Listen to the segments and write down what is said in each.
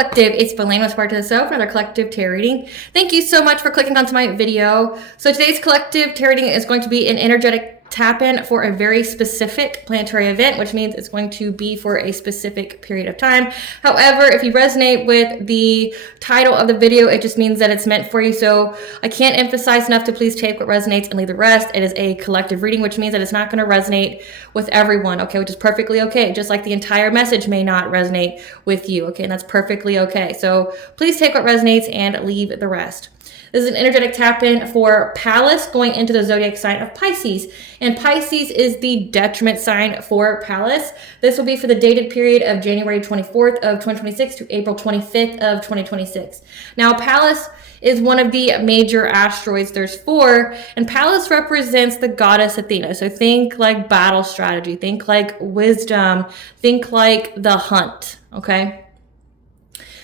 collective, it's Pallasinpisces, aspiraltotheself, another collective tarot reading. Thank you so much for clicking onto my video. So today's collective tarot reading is going to be an energetic tap-in for a very specific planetary event, which means it's going to be for a specific period of time. However, if you resonate with the title of the video, it just means that it's meant for you. So I can't emphasize enough to please take what resonates and leave the rest. It is a collective reading, which means that it's not going to resonate with everyone, okay, which is perfectly okay. Just like the entire message may not resonate with you, okay, and that's perfectly okay. So please take what resonates and leave the rest. This is an energetic tap-in for Pallas going into the zodiac sign of Pisces. And Pisces is the detriment sign for Pallas. This will be for the dated period of January 24th of 2026 to April 25th of 2026. Now, Pallas is one of the major asteroids. There's 4, and Pallas represents the goddess Athena. So think like battle strategy, think like wisdom, think like the hunt, okay?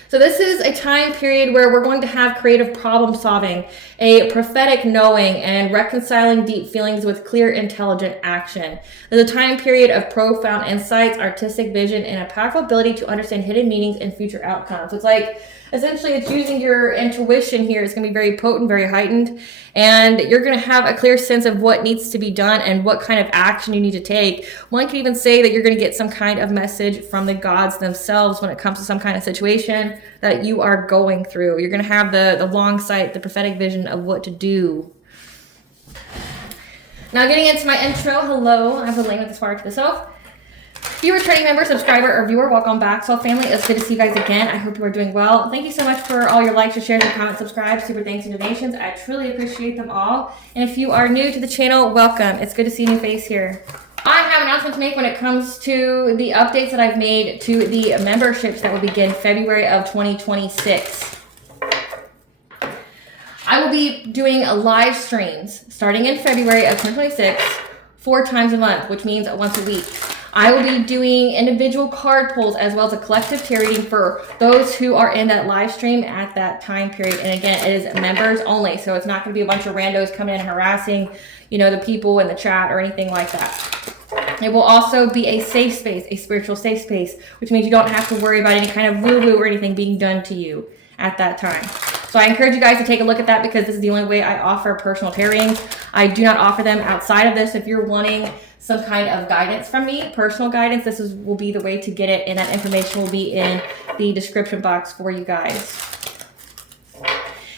So this is a time period where we're going to have creative problem solving, a prophetic knowing, and reconciling deep feelings with clear, intelligent action. There's a time period of profound insights, artistic vision, and a powerful ability to understand hidden meanings and future outcomes. So it's like, essentially, it's using your intuition here. It's going to be very potent, very heightened, and you're going to have a clear sense of what needs to be done and what kind of action you need to take. One can even say that you're going to get some kind of message from the gods themselves when it comes to some kind of situation that you are going through. You're going to have the long sight, the prophetic vision of what to do. Now, getting into my intro, hello, I'm Pallasinpisces, aspiraltotheself. If you're a returning member, subscriber, or viewer, welcome back. Soul family, it's good to see you guys again. I hope you are doing well. Thank you so much for all your likes, your shares, your comments, subscribes, super thanks, and donations. I truly appreciate them all. And if you are new to the channel, welcome. It's good to see a new face here. I have an announcement to make when it comes to the updates that I've made to the memberships that will begin February of 2026. I will be doing live streams starting in February of 2026, 4 times a month, which means once a week. I will be doing individual card pulls as well as a collective tarot reading for those who are in that live stream at that time period. And again, it is members only, so it's not going to be a bunch of randos coming in and harassing, you know, the people in the chat or anything like that. It will also be a safe space, a spiritual safe space, which means you don't have to worry about any kind of woo-woo or anything being done to you at that time. So I encourage you guys to take a look at that because this is the only way I offer personal tarot readings. I do not offer them outside of this. If you're wanting some kind of guidance from me, personal guidance, this will be the way to get it, and that information will be in the description box for you guys.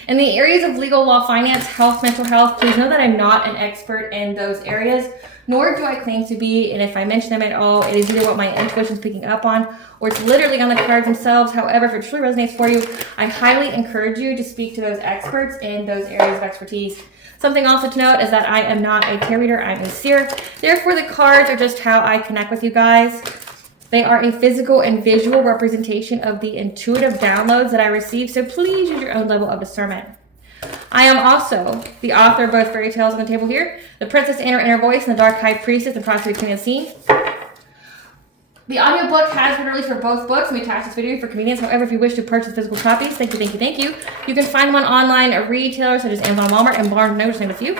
In the areas of legal, law, finance, health, mental health, please know that I'm not an expert in those areas, nor do I claim to be, and if I mention them at all, it is either what my intuition is picking up on, or it's literally on the cards themselves. However, if it truly resonates for you, I highly encourage you to speak to those experts in those areas of expertise. Something also to note is that I am not a tarot reader, I'm a seer. Therefore, the cards are just how I connect with you guys. They are a physical and visual representation of the intuitive downloads that I receive, so please use your own level of discernment. I am also the author of both fairy tales on the table here, The Princess and Her Inner Voice and The Dark High Priestess and Prostitute Queen Unseen. The audiobook has been released for both books, and we attach this video for convenience. However, if you wish to purchase physical copies, thank you. You can find them on online retailers such as Amazon, Walmart, and Barnes & Noble, to name a few.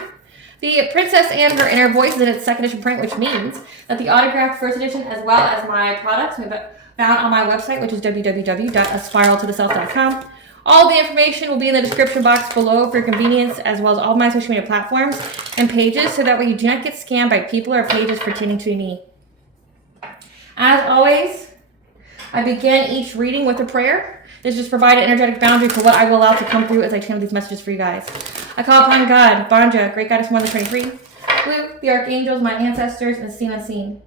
The Princess and Her Inner Voice is in its 2nd edition print, which means that the autographed 1st edition, as well as my products, can be found on my website, which is www.aspiraltotheself.com. All the information will be in the description box below for your convenience, as well as all my social media platforms and pages, so that way you do not get scammed by people or pages pretending to be me. As always, I begin each reading with a prayer. This just provides an energetic boundary for what I will allow to come through as I channel these messages for you guys. I call upon God, Banja, Great Goddess Mother 23, Blue, the Archangels, my ancestors, and Seen Unseen.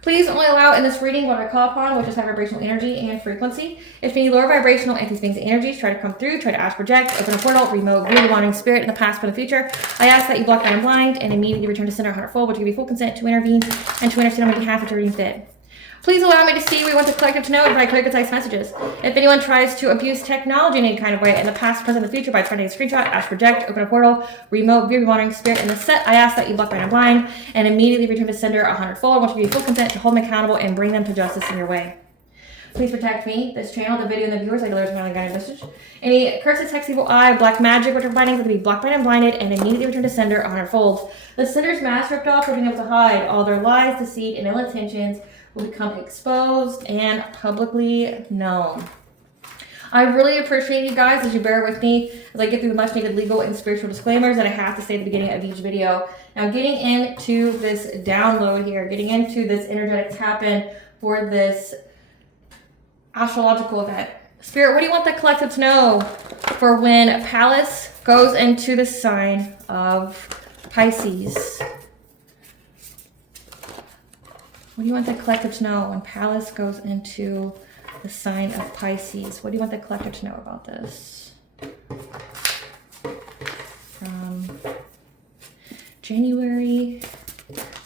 Please only allow in this reading what I call upon, which is high vibrational energy and frequency. If any lower vibrational anti-things energies try to come through, try to ask, project, open a portal, remove, view the wandering spirit in the past for the future, I ask that you block, and blind, and immediately return to center 100-fold, which will give you full consent to intervene and to intercede on my behalf if you're reading fit. Please allow me to see what you want the collective to know and provide clear, concise messages. If anyone tries to abuse technology in any kind of way in the past, present, and future by trying to take a screenshot, ask, project, open a portal, remote, view the wandering spirit in the set, I ask that you block, and blind, and immediately return to sender 100-fold, which will give you full consent to hold them accountable and bring them to justice in your way. Please protect me, this channel, the video, and the viewers. I deliver my guided message. Any curses, hex, evil eye, black magic, which are findings will be blocked, and blinded, and immediately return to sender 100-fold. The sender's mask ripped off for being able to hide all their lies, deceit, and ill intentions will become exposed and publicly known. I really appreciate you guys as you bear with me as I get through the much needed legal and spiritual disclaimers that I have to say at the beginning of each video. Now, getting into this download here, getting into this energetic tap-in for this astrological event. Spirit, what do you want the collective to know for when Pallas goes into the sign of Pisces? What do you want the collective to know when Pallas goes into the sign of Pisces? What do you want the collective to know about this? From January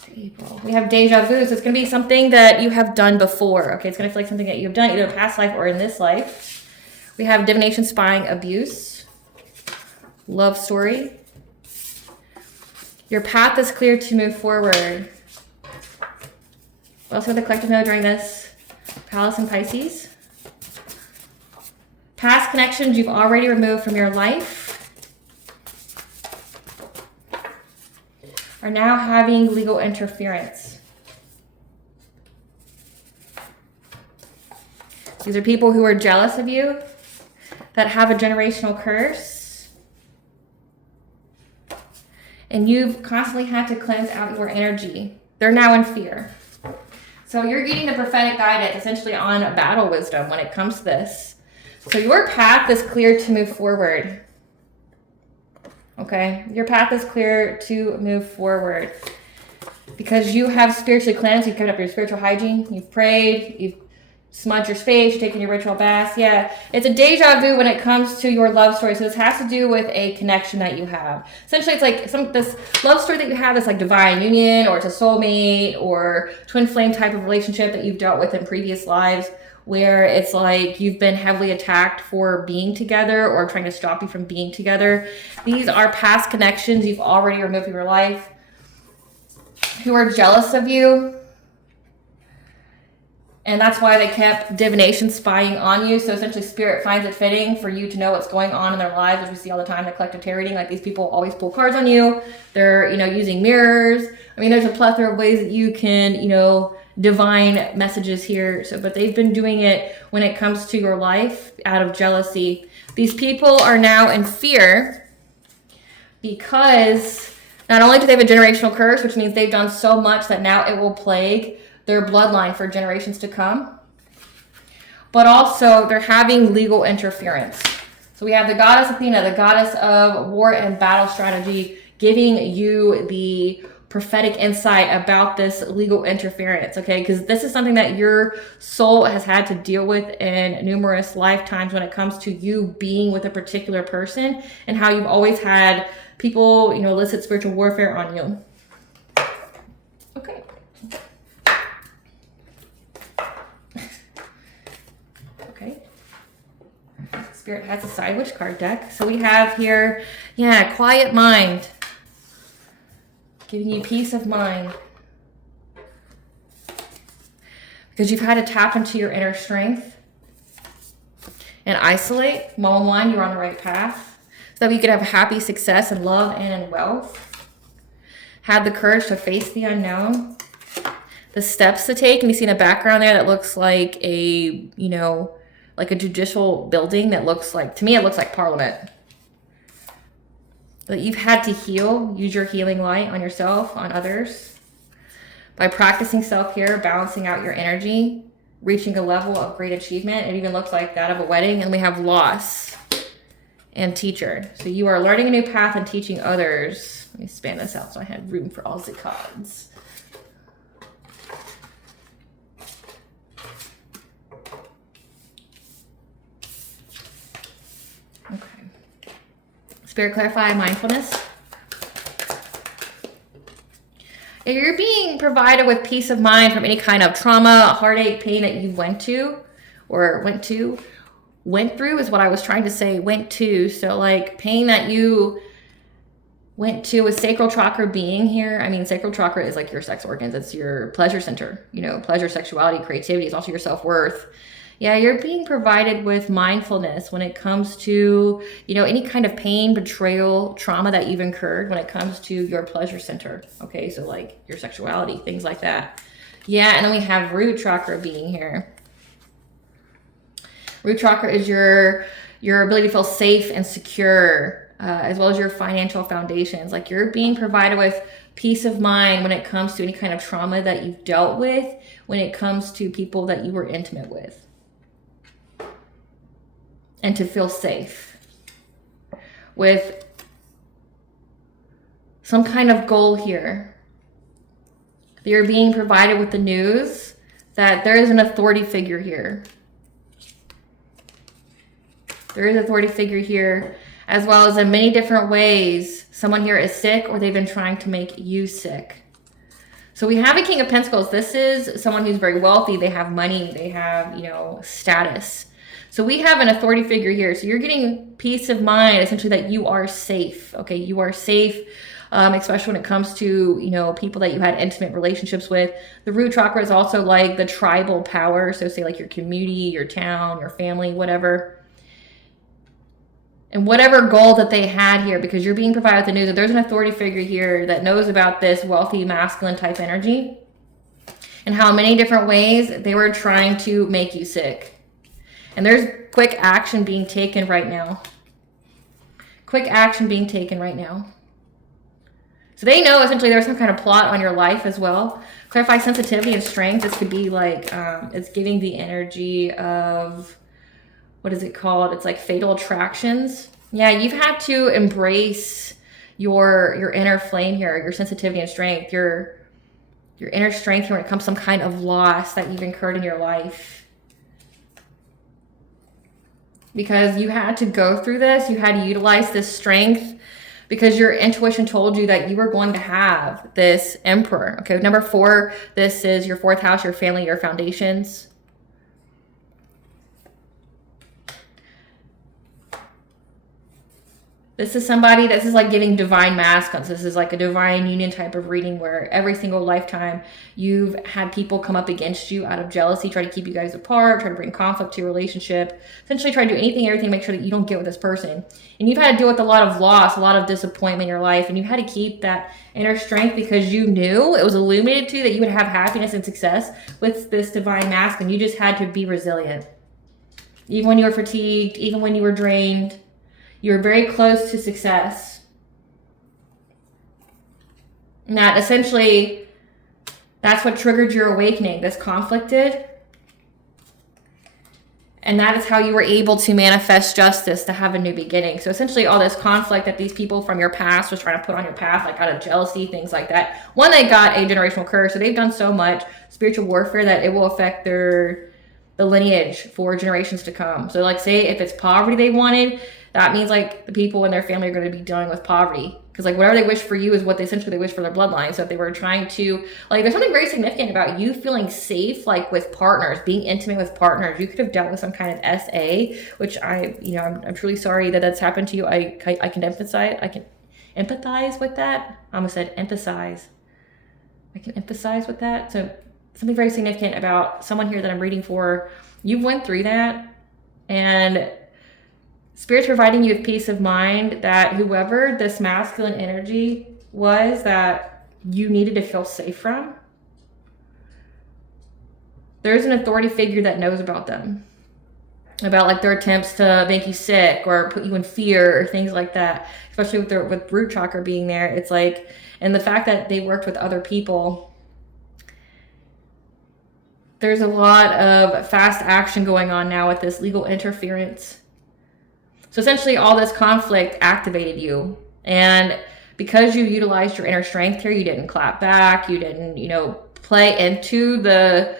to April. We have deja vu, so it's going to be something that you have done before. Okay, it's going to feel like something that you've done either in a past life or in this life. We have divination, spying, abuse, love story. Your path is clear to move forward. What else would the collective know during this? Pallas and Pisces. Past connections you've already removed from your life are now having legal interference. These are people who are jealous of you, that have a generational curse, and you've constantly had to cleanse out your energy. They're now in fear. So you're getting the prophetic guidance essentially on battle wisdom when it comes to this. So your path is clear to move forward. Okay? Your path is clear to move forward because you have spiritually cleansed. You've kept up your spiritual hygiene. You've prayed. You've smudged your space. You're taking your ritual baths. Yeah. It's a deja vu when it comes to your love story. So this has to do with a connection that you have. Essentially, it's like this love story that you have, this like divine union, or it's a soulmate or twin flame type of relationship that you've dealt with in previous lives, where it's like you've been heavily attacked for being together or trying to stop you from being together. These are past connections you've already removed from your life who are jealous of you. And that's why they kept divination spying on you. So essentially Spirit finds it fitting for you to know what's going on in their lives, which we see all the time, the collective tarot reading. Like these people always pull cards on you. They're, using mirrors. I mean, there's a plethora of ways that you can, divine messages here. So, but they've been doing it when it comes to your life out of jealousy. These people are now in fear because not only do they have a generational curse, which means they've done so much that now it will plague their bloodline for generations to come, but also they're having legal interference. So we have the goddess Athena, the goddess of war and battle strategy, giving you the prophetic insight about this legal interference, okay? Because this is something that your soul has had to deal with in numerous lifetimes when it comes to you being with a particular person and how you've always had people, elicit spiritual warfare on you. Okay. Spirit has a side witch card deck. So we have here, quiet mind. Giving you peace of mind. Because you've had to tap into your inner strength and isolate. Mom one, you're on the right path. So that we could have happy success in love and in wealth. Had the courage to face the unknown. The steps to take. And you see in the background there that looks like a, like a judicial building that looks like, to me, it looks like Parliament. That you've had to heal, use your healing light on yourself, on others. By practicing self-care, balancing out your energy, reaching a level of great achievement. It even looks like that of a wedding. And we have loss and teacher. So you are learning a new path and teaching others. Let me span this out so I had room for all the cards. Spirit, clarify mindfulness. If you're being provided with peace of mind from any kind of trauma, heartache, pain that you went through is what I was trying to say, went to. So like pain that you went to with sacral chakra being here. I mean, sacral chakra is like your sex organs. It's your pleasure center, pleasure, sexuality, creativity. It's also your self-worth. Yeah, you're being provided with mindfulness when it comes to, any kind of pain, betrayal, trauma that you've incurred when it comes to your pleasure center. Okay, so like your sexuality, things like that. Yeah, and then we have root chakra being here. Root chakra is your ability to feel safe and secure, as well as your financial foundations. Like you're being provided with peace of mind when it comes to any kind of trauma that you've dealt with, when it comes to people that you were intimate with. And to feel safe with some kind of goal here. You're being provided with the news that there is an authority figure here. There is an authority figure here, as well as in many different ways, someone here is sick or they've been trying to make you sick. So we have a King of Pentacles. This is someone who's very wealthy. They have money. They have, you know, status. So we have an authority figure here. So you're getting peace of mind, essentially, that you are safe. Okay, you are safe, especially when it comes to, you know, people that you had intimate relationships with. The root chakra is also like the tribal power. So say like your community, your town, your family, whatever. And whatever goal that they had here, because you're being provided with the news that there's an authority figure here that knows about this wealthy masculine type energy and how many different ways they were trying to make you sick. And there's quick action being taken right now. Quick action being taken right now. So they know essentially there's some kind of plot on your life as well. Clarify sensitivity and strength. This could be like, it's giving the energy of, what is it called? It's like fatal attractions. Yeah, you've had to embrace your inner flame here, your sensitivity and strength, your inner strength here when it comes to some kind of loss that you've incurred in your life. Because you had to go through this, you had to utilize this strength because your intuition told you that you were going to have this Emperor. Okay, number 4, this is your 4th house, your family, your foundations. This is somebody, this is like giving divine masculines. This is like a divine union type of reading where every single lifetime you've had people come up against you out of jealousy, try to keep you guys apart, try to bring conflict to your relationship, essentially try to do anything, everything, make sure that you don't get with this person. And you've had to deal with a lot of loss, a lot of disappointment in your life, and you had to keep that inner strength because you knew it was illuminated to you that you would have happiness and success with this divine masculine. You just had to be resilient. Even when you were fatigued, even when you were drained, you were very close to success. And that essentially, that's what triggered your awakening. This conflict did. And that is how you were able to manifest justice, to have a new beginning. So essentially all this conflict that these people from your past was trying to put on your path, like out of jealousy, things like that. One, they got a generational curse. So they've done so much spiritual warfare that it will affect the lineage for generations to come. So like say if it's poverty they wanted, that means like the people in their family are going to be dealing with poverty. Because like whatever they wish for you is what they essentially wish for their bloodline. So if they were trying to, like there's something very significant about you feeling safe, like with partners, being intimate with partners. You could have dealt with some kind of SA, which I'm truly sorry that that's happened to you. I can empathize with that. I almost said emphasize. I can empathize with that. So something very significant about someone here that I'm reading for. You've went through that, and Spirit's providing you with peace of mind that whoever this masculine energy was that you needed to feel safe from, there's an authority figure that knows about them, about like their attempts to make you sick or put you in fear or things like that, especially with root chakra being there. It's like, and the fact that they worked with other people, there's a lot of fast action going on now with this legal interference. So essentially all this conflict activated you. And because you utilized your inner strength here, you didn't clap back, you didn't, play into the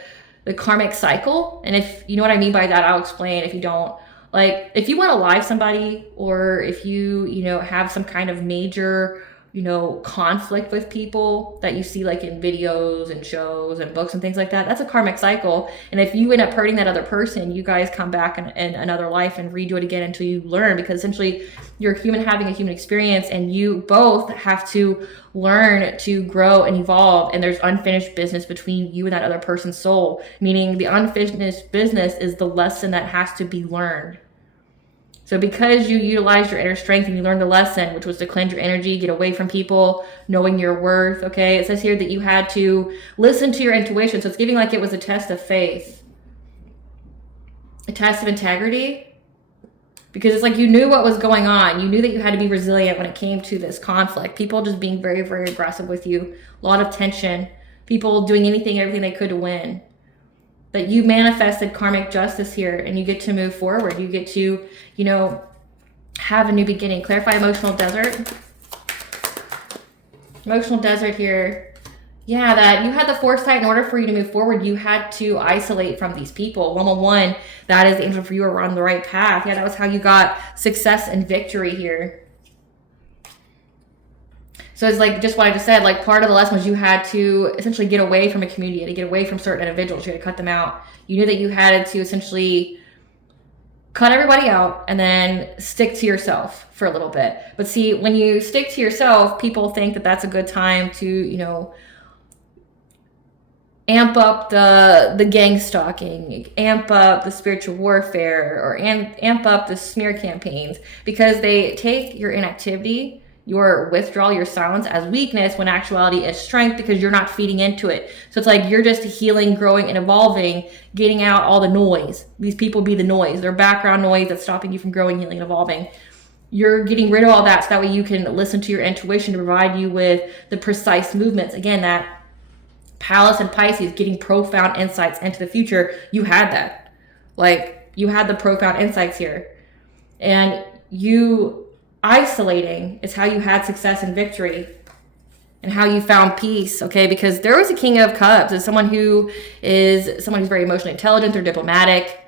karmic cycle. And if you know what I mean by that, I'll explain. If you don't, like if you want to lie somebody, or if you, have some kind of major, conflict with people that you see like in videos and shows and books and things like that, that's a karmic cycle. And if you end up hurting that other person, you guys come back in another life and redo it again until you learn, because essentially you're a human having a human experience, and you both have to learn to grow and evolve. And there's unfinished business between you and that other person's soul, meaning the unfinished business is the lesson that has to be learned. So because you utilized your inner strength and you learned the lesson, which was to cleanse your energy, get away from people, knowing your worth, okay? It says here that you had to listen to your intuition. So it's giving like it was a test of faith. a test of integrity. Because it's like you knew what was going on. You knew that you had to be resilient when it came to this conflict. People just being very, very aggressive with you. A lot of tension. People doing anything, everything they could to win. But you manifested karmic justice here, and you get to move forward. You get to, you know, have a new beginning. Clarify emotional desert. Emotional desert here. Yeah, that you had the foresight in order for you to move forward. You had to isolate from these people. 111, that is the angel for you are on the right path. Yeah, that was how you got success and victory here. So it's like just what I just said, like part of the lesson was you had to essentially get away from a community, to get away from certain individuals. You had to cut them out. You knew that you had to essentially cut everybody out and then stick to yourself for a little bit. But see, when you stick to yourself, people think that that's a good time to, you know, amp up the gang stalking, amp up the spiritual warfare, or amp up the smear campaigns, because they take your inactivity, your withdrawal, your silence as weakness, when actuality is strength, because you're not feeding into it. So it's like you're just healing, growing, and evolving, getting out all the noise. These people be the noise. They're background noise that's stopping you from growing, healing, and evolving. You're getting rid of all that so that way you can listen to your intuition to provide you with the precise movements. Again, that Pallas and Pisces, getting profound insights into the future. You had that. Like, you had the profound insights here. And you isolating is how you had success and victory, and how you found peace, okay? Because there was a King of Cups. It's someone who's very emotionally intelligent. They're diplomatic.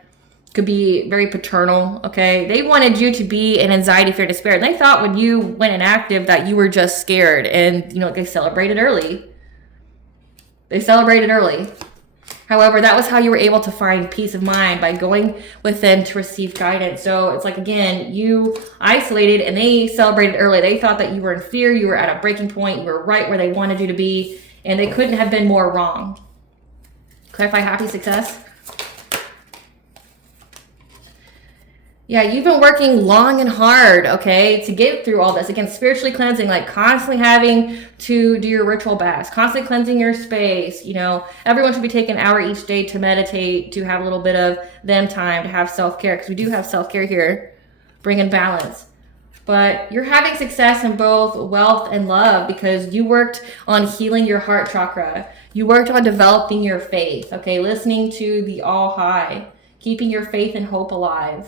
Could be very paternal, okay? They wanted you to be in anxiety, fear, despair. And they thought when you went inactive that you were just scared. And, you know, they celebrated early. However, that was how you were able to find peace of mind, by going within to receive guidance. So it's like, again, you isolated and they celebrated early. They thought that you were in fear. You were at a breaking point. You were right where they wanted you to be. And they couldn't have been more wrong. Clarify happy success. Yeah, you've been working long and hard, okay, to get through all this. Again, spiritually cleansing, like constantly having to do your ritual baths, constantly cleansing your space. You know, everyone should be taking an hour each day to meditate, to have a little bit of them time, to have self-care, because we do have self-care here, bringing balance. But you're having success in both wealth and love, because you worked on healing your heart chakra. You worked on developing your faith, okay, listening to the all high, keeping your faith and hope alive.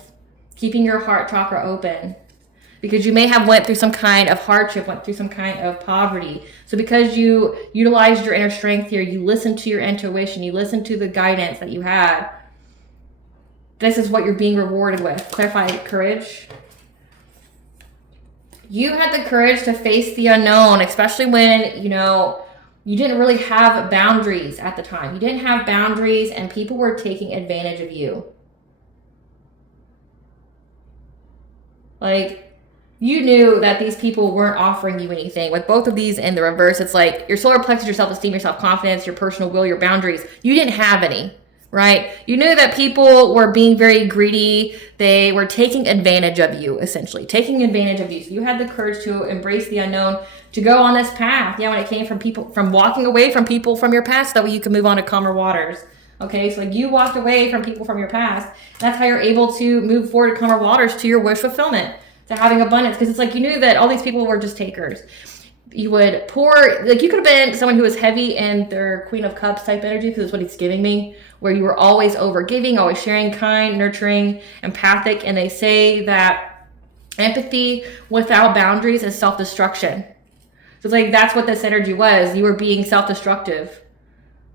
Keeping your heart chakra open, because you may have went through some kind of hardship, went through some kind of poverty. So because you utilized your inner strength here, you listened to your intuition, you listened to the guidance that you had, this is what you're being rewarded with. Clarify courage. You had the courage to face the unknown, especially when, you know, you didn't really have boundaries at the time. You didn't have boundaries and people were taking advantage of you. Like, you knew that these people weren't offering you anything. With both of these in the reverse, it's like your solar plexus, your self-esteem, your self-confidence, your personal will, your boundaries. You didn't have any, right? You knew that people were being very greedy. They were taking advantage of you, essentially. Taking advantage of you. So you had the courage to embrace the unknown, to go on this path. Yeah, when it came from walking away from people from your past, that way you can move on to calmer waters. Okay, so like you walked away from people from your past. That's how you're able to move forward to calmer waters, to your wish fulfillment, to having abundance. Because it's like you knew that all these people were just takers. You would pour, like you could have been someone who was heavy in their Queen of Cups type energy, because it's what he's giving me, where you were always over giving, always sharing, kind, nurturing, empathic. And they say that empathy without boundaries is self-destruction. So it's like that's what this energy was. You were being self-destructive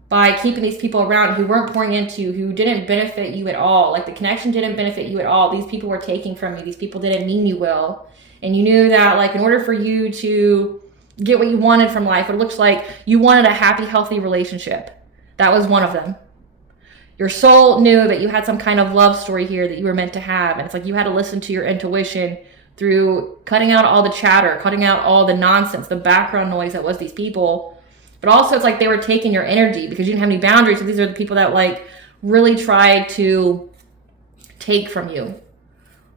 by keeping these people around who weren't pouring into you, who didn't benefit you at all. Like the connection didn't benefit you at all. These people were taking from you. These people didn't mean you well. And you knew that like in order for you to get what you wanted from life, it looks like you wanted a happy, healthy relationship. That was one of them. Your soul knew that you had some kind of love story here that you were meant to have. And it's like you had to listen to your intuition through cutting out all the chatter, cutting out all the nonsense, the background noise that was these people. But also it's like they were taking your energy because you didn't have any boundaries. So these are the people that like really tried to take from you.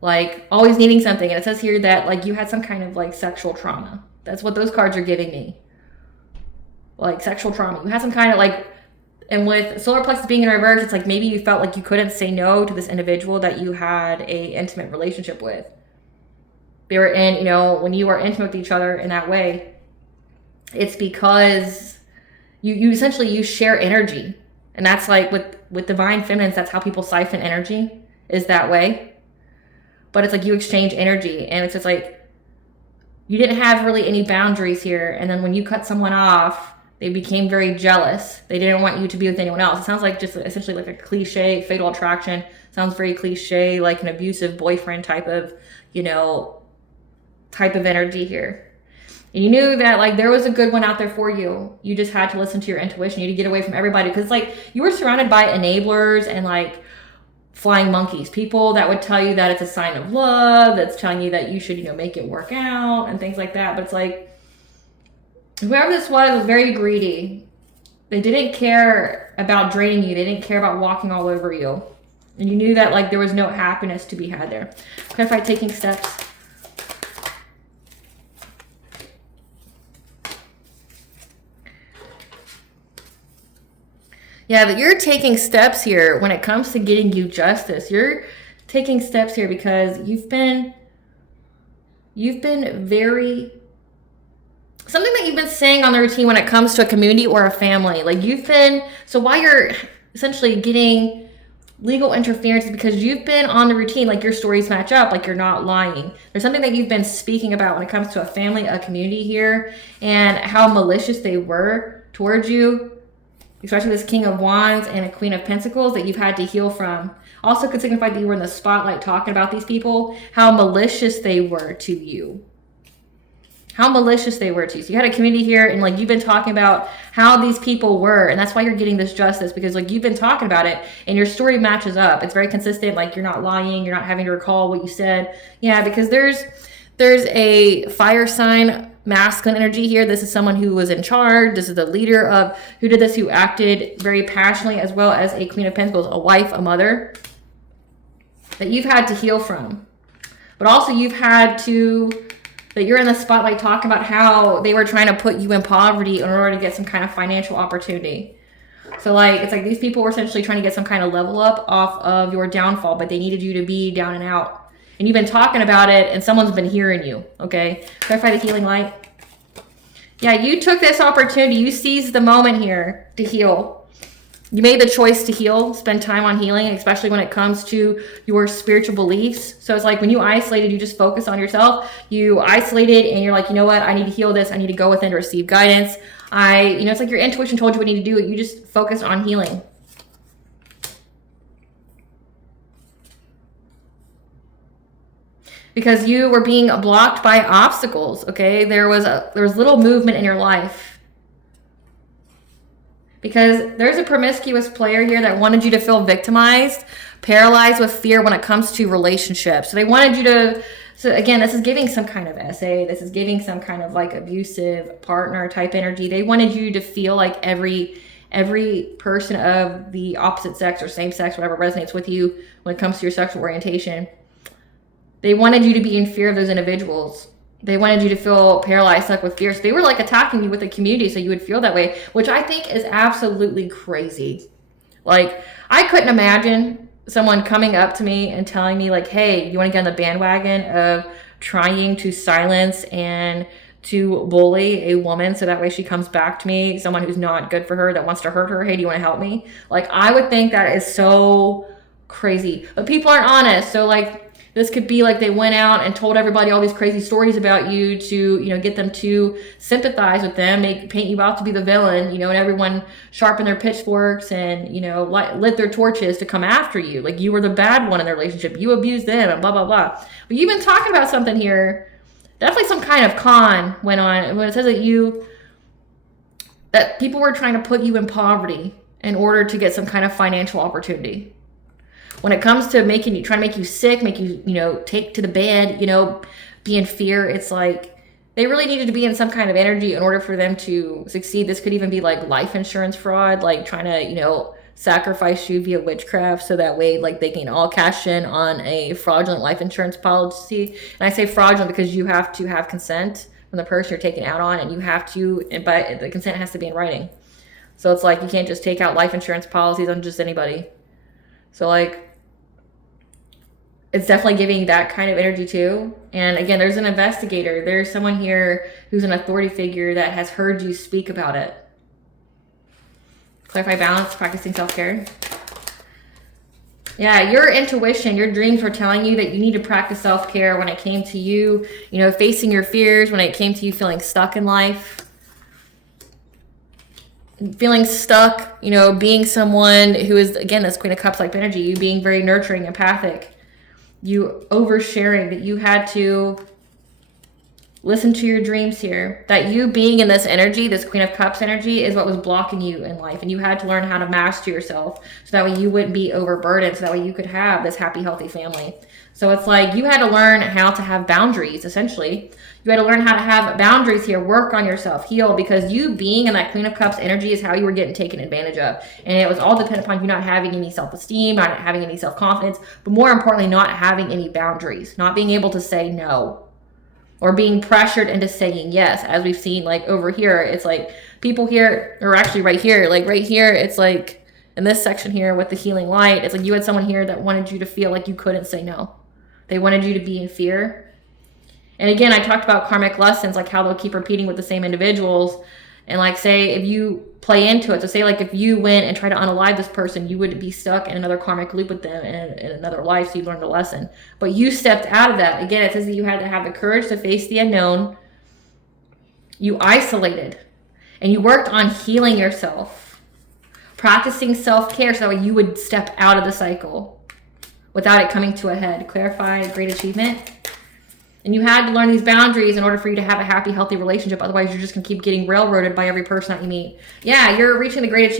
Like always needing something. And it says here that like you had some kind of like sexual trauma. That's what those cards are giving me. Like sexual trauma. You had some kind of like And with solar plexus being in reverse, it's like maybe you felt like you couldn't say no to this individual that you had a intimate relationship with. They were in, you know, when you are intimate with each other in that way, it's because you essentially, you share energy. And that's like with divine feminines, that's how people siphon energy, is that way. But it's like you exchange energy, and it's just like you didn't have really any boundaries here. And then when you cut someone off, they became very jealous. They didn't want you to be with anyone else. It sounds like just essentially like a cliche, fatal attraction. Sounds very cliche, like an abusive boyfriend type of, you know, type of energy here. And you knew that like there was a good one out there for you. You just had to listen to your intuition. You had to get away from everybody, because like you were surrounded by enablers and like flying monkeys, people that would tell you that it's a sign of love, that's telling you that you should, you know, make it work out and things like that. But it's like whoever this was very greedy. They didn't care about draining you. They didn't care about walking all over you. And you knew that like there was no happiness to be had there. Clarify taking steps. Yeah, but you're taking steps here when it comes to getting you justice. You're taking steps here because you've been very, something that you've been saying on the routine when it comes to a community or a family. Like you've been, so while you're essentially getting legal interference, is because you've been on the routine, like your stories match up, like you're not lying. There's something that you've been speaking about when it comes to a family, a community here, and how malicious they were towards you. Especially this King of Wands and a Queen of Pentacles that you've had to heal from. Also could signify that you were in the spotlight talking about these people, how malicious they were to you. How malicious they were to you. So you had a community here, and like you've been talking about how these people were, and that's why you're getting this justice, because like you've been talking about it and your story matches up. It's very consistent, like you're not lying, you're not having to recall what you said. Yeah, because there's a fire sign masculine energy here. This is someone who was in charge. This is the leader of who did this, who acted very passionately, as well as a Queen of Pentacles, a wife, a mother, that you've had to heal from. But also you've had to, that you're in the spotlight talking about how they were trying to put you in poverty in order to get some kind of financial opportunity. So like, it's like these people were essentially trying to get some kind of level up off of your downfall, but they needed you to be down and out. And you've been talking about it, and someone's been hearing you, okay? Clarify the healing light. Yeah, you took this opportunity. You seized the moment here to heal. You made the choice to heal, spend time on healing, especially when it comes to your spiritual beliefs. So it's like when you isolated, you just focus on yourself. You isolated, and you're like, you know what? I need to heal this. I need to go within to receive guidance. It's like your intuition told you what you need to do. You just focus on healing. Because you were being blocked by obstacles, okay? There was little movement in your life. Because there's a promiscuous player here that wanted you to feel victimized, paralyzed with fear when it comes to relationships. So they wanted you to, so again, this is giving some kind of essay. This is giving some kind of like abusive partner type energy. They wanted you to feel like every person of the opposite sex or same sex, whatever resonates with you when it comes to your sexual orientation. They wanted you to be in fear of those individuals. They wanted you to feel paralyzed, stuck with fear. So they were like attacking you with the community so you would feel that way, which I think is absolutely crazy. Like, I couldn't imagine someone coming up to me and telling me like, hey, you want to get on the bandwagon of trying to silence and to bully a woman so that way she comes back to me, someone who's not good for her, that wants to hurt her. Hey, do you want to help me? Like, I would think that is so crazy. But people aren't honest. So like, this could be like they went out and told everybody all these crazy stories about you to, get them to sympathize with them, paint you out to be the villain, and everyone sharpened their pitchforks and, lit their torches to come after you. Like you were the bad one in their relationship. You abused them and blah, blah, blah. But you've been talking about something here. Definitely some kind of con went on when it says that people were trying to put you in poverty in order to get some kind of financial opportunity. When it comes to trying to make you sick, make you, take to the bed, be in fear, it's like they really needed to be in some kind of energy in order for them to succeed. This could even be like life insurance fraud, like trying to, sacrifice you via witchcraft so that way, like they can all cash in on a fraudulent life insurance policy. And I say fraudulent because you have to have consent from the person you're taking out on, and you have to, but the consent has to be in writing. So it's like you can't just take out life insurance policies on just anybody. So like, it's definitely giving that kind of energy too. And again, there's an investigator. There's someone here who's an authority figure that has heard you speak about it. Clarify balance, practicing self-care. Yeah, your intuition, your dreams were telling you that you need to practice self-care when it came to you, you know, facing your fears, when it came to you feeling stuck in life. Feeling stuck, you know, being someone who is, again, this Queen of Cups like energy, you being very nurturing, empathic, you oversharing, that you had to listen to your dreams here, that you being in this energy, this Queen of Cups energy, is what was blocking you in life. And you had to learn how to master yourself so that way you wouldn't be overburdened, so that way you could have this happy, healthy family. So it's like you had to learn how to have boundaries, essentially. You had to learn how to have boundaries here, work on yourself, heal, because you being in that Queen of Cups energy is how you were getting taken advantage of. And it was all dependent upon you not having any self-esteem, not having any self-confidence, but more importantly, not having any boundaries, not being able to say no, or being pressured into saying yes. As we've seen, like over here, it's like people here, or actually right here, like right here, it's like in this section here with the healing light, it's like you had someone here that wanted you to feel like you couldn't say no. They wanted you to be in fear. And again, I talked about karmic lessons, like how they'll keep repeating with the same individuals. And like, say, if you play into it, so say like if you went and try to unalive this person, you would be stuck in another karmic loop with them in another life, so you learned a lesson. But you stepped out of that. Again, it says that you had to have the courage to face the unknown. You isolated. And you worked on healing yourself. Practicing self-care so that you would step out of the cycle without it coming to a head. Clarify, great achievement. And you had to learn these boundaries in order for you to have a happy, healthy relationship. Otherwise, you're just going to keep getting railroaded by every person that you meet. Yeah, you're reaching the great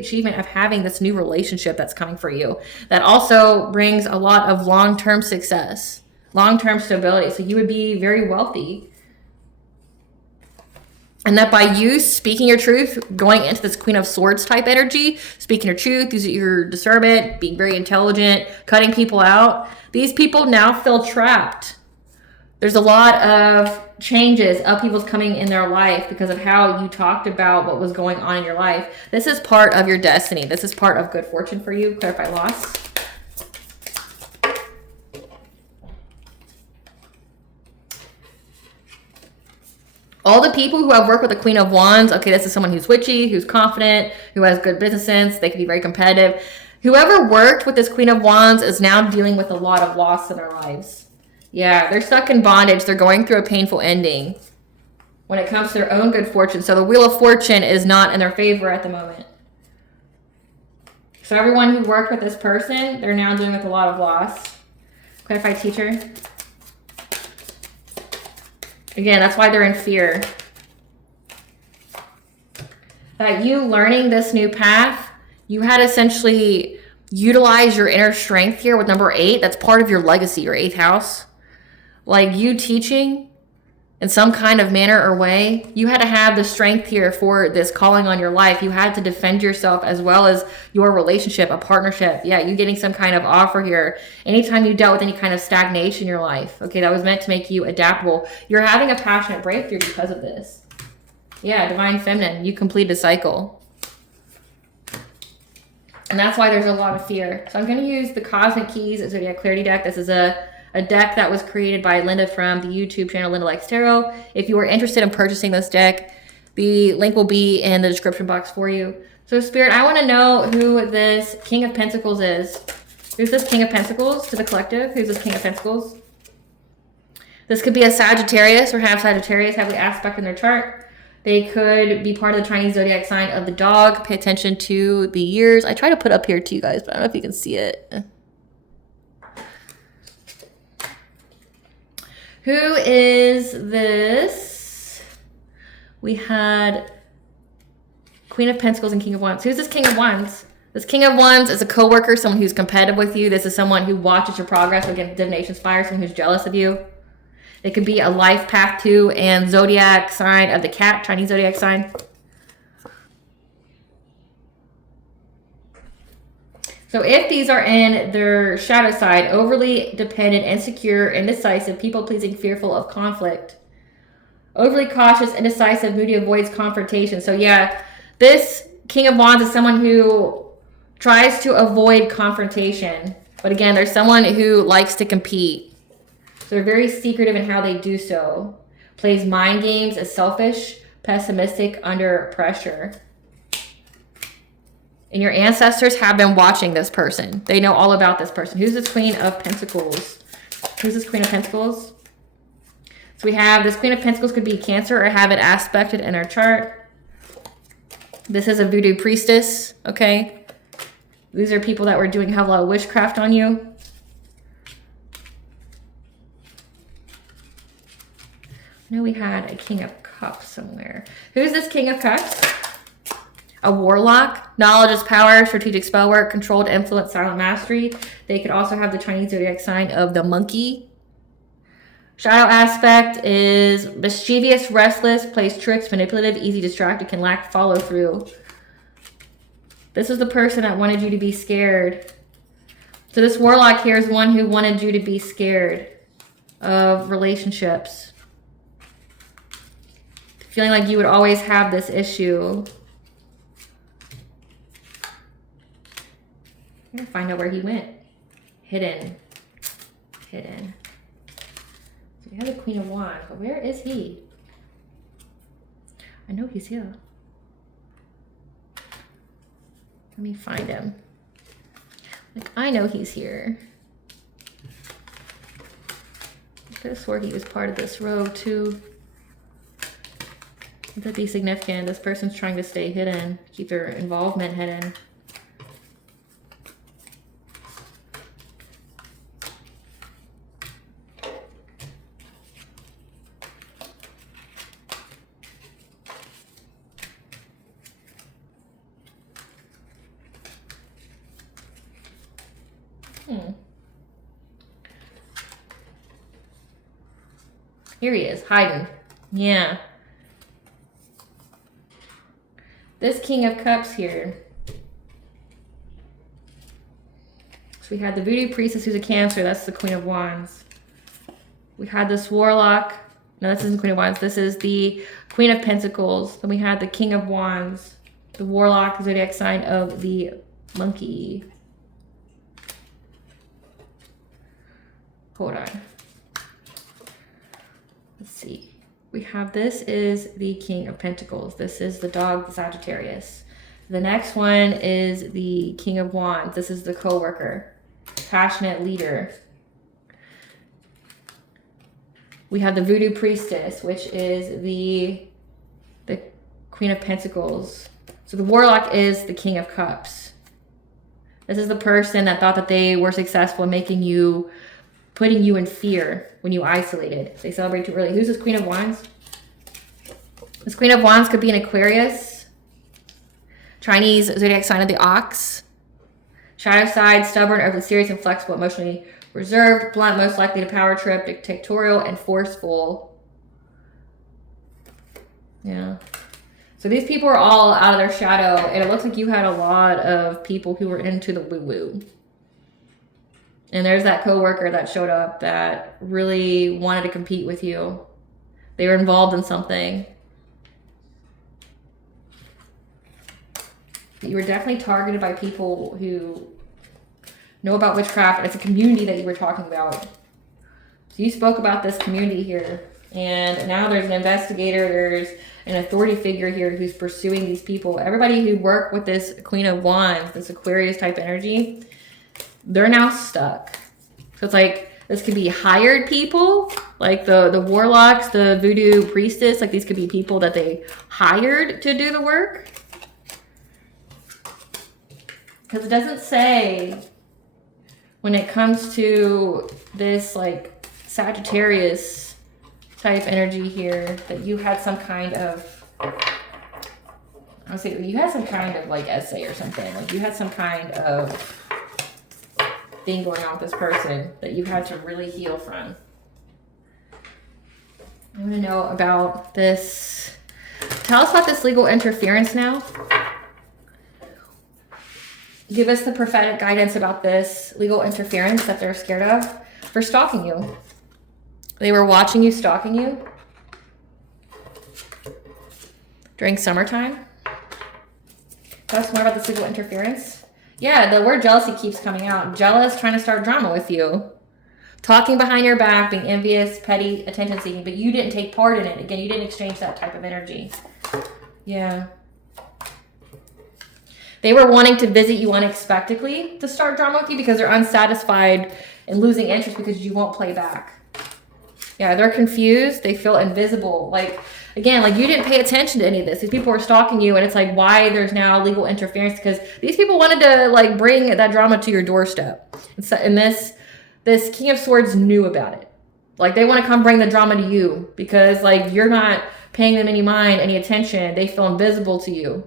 achievement of having this new relationship that's coming for you. That also brings a lot of long-term success, long-term stability. So you would be very wealthy. And that by you speaking your truth, going into this Queen of Swords type energy, speaking your truth, using your discernment, being very intelligent, cutting people out, these people now feel trapped. There's a lot of changes, upheavals coming in their life because of how you talked about what was going on in your life. This is part of your destiny. This is part of good fortune for you. Clarify loss. All the people who have worked with the Queen of Wands, okay, this is someone who's witchy, who's confident, who has good business sense. They can be very competitive. Whoever worked with this Queen of Wands is now dealing with a lot of loss in their lives. Yeah, they're stuck in bondage. They're going through a painful ending when it comes to their own good fortune. So the Wheel of Fortune is not in their favor at the moment. So everyone who worked with this person, they're now dealing with a lot of loss. Clarify, teacher. Again, that's why they're in fear. That you learning this new path, you had to essentially utilize your inner strength here with number 8. That's part of your legacy, your 8th house. Like you teaching in some kind of manner or way, you had to have the strength here for this calling on your life. You had to defend yourself as well as your relationship, a partnership. Yeah, you getting some kind of offer here. Anytime you dealt with any kind of stagnation in your life, okay, that was meant to make you adaptable. You're having a passionate breakthrough because of this. Yeah, divine feminine, you complete a cycle. And that's why there's a lot of fear. So I'm going to use the Cosmic Keys Zodiac Clarity deck. This is a deck that was created by Linda from the YouTube channel Linda Likes Tarot. If you are interested in purchasing this deck, the link will be in the description box for you. So Spirit, I want to know who this King of Pentacles is. Who's this King of Pentacles to the collective? Who's this King of Pentacles? This could be a Sagittarius or have Sagittarius have the aspect in their chart. They could be part of the Chinese zodiac sign of the dog. Pay attention to the years. I try to put up here to you guys, but I don't know if you can see it. Who is this? We had Queen of Pentacles and King of Wands. Who's this King of Wands? This King of Wands is a coworker, someone who's competitive with you. This is someone who watches your progress against divination fire, someone who's jealous of you. It could be a life path to and zodiac sign of the cat, Chinese zodiac sign. So if these are in their shadow side, overly dependent, insecure, indecisive, people-pleasing, fearful of conflict. Overly cautious, indecisive, moody, avoids confrontation. So yeah, this King of Wands is someone who tries to avoid confrontation. But again, there's someone who likes to compete. So they're very secretive in how they do so. Plays mind games, is selfish, pessimistic, under pressure. And your ancestors have been watching this person. They know all about this person. Who's this Queen of Pentacles? Who's this Queen of Pentacles? So we have this Queen of Pentacles could be Cancer or have it aspected in our chart. This is a voodoo priestess, okay? These are people that were doing a lot of witchcraft on you. I know we had a King of Cups somewhere. Who's this King of Cups? A warlock. Knowledge is power, strategic spell work, controlled influence, silent mastery. They could also have the Chinese zodiac sign of the monkey. Shadow aspect is mischievous, restless, plays tricks, manipulative, easy distracted, can lack follow through. This is the person that wanted you to be scared. So this warlock here is one who wanted you to be scared of relationships. Feeling like you would always have this issue. I'm gonna find out where he went. Hidden. Hidden. So we have the Queen of Wands, but where is he? I know he's here. Let me find him. Like, I know he's here. I could have swore he was part of this row too. Would that be significant? This person's trying to stay hidden, keep their involvement hidden. Here he is, hiding. Yeah. This King of Cups here. So we had the voodoo priestess who's a Cancer. That's the Queen of Wands. We had this warlock. No, this isn't Queen of Wands. This is the Queen of Pentacles. Then we had the King of Wands. The warlock, zodiac sign of the monkey. Hold on. Let's see. We have this is the King of Pentacles. This is the dog, the Sagittarius. The next one is the King of Wands. This is the co-worker, passionate leader. We have the voodoo priestess, which is the Queen of Pentacles. So the warlock is the King of Cups. This is the person that thought that they were successful in making you, putting you in fear when you isolated. They celebrate too early. Who's this Queen of Wands? This Queen of Wands could be an Aquarius. Chinese zodiac sign of the ox. Shadow side, stubborn, overly serious and flexible, emotionally reserved, blunt, most likely to power trip, dictatorial, and forceful. Yeah. So these people are all out of their shadow, and it looks like you had a lot of people who were into the woo-woo. And there's that coworker that showed up that really wanted to compete with you. They were involved in something. But you were definitely targeted by people who know about witchcraft, and it's a community that you were talking about. So you spoke about this community here, and now there's an investigator, there's an authority figure here who's pursuing these people. Everybody who worked with this Queen of Wands, this Aquarius type energy, they're now stuck. So it's like, this could be hired people, like the warlocks, the voodoo priestess, like these could be people that they hired to do the work. Because it doesn't say, when it comes to this like Sagittarius type energy here, that you had some kind of, I would say you had some kind of like essay or something. Like you had some kind of thing going on with this person that you had to really heal from. I want to know about this. Tell us about this legal interference now. Give us the prophetic guidance about this legal interference that they're scared of for stalking you. They were watching you, stalking you during summertime. Tell us more about this legal interference. Yeah, the word jealousy keeps coming out. Jealous, trying to start drama with you. Talking behind your back, being envious, petty, attention seeking, but you didn't take part in it. Again, you didn't exchange that type of energy. Yeah. They were wanting to visit you unexpectedly to start drama with you because they're unsatisfied and losing interest because you won't play back. Yeah, they're confused. They feel invisible. Like, again, like you didn't pay attention to any of this. These people were stalking you, and it's like why there's now legal interference because these people wanted to like bring that drama to your doorstep. And this King of Swords knew about it. Like they want to come bring the drama to you because like you're not paying them any mind, any attention. They feel invisible to you.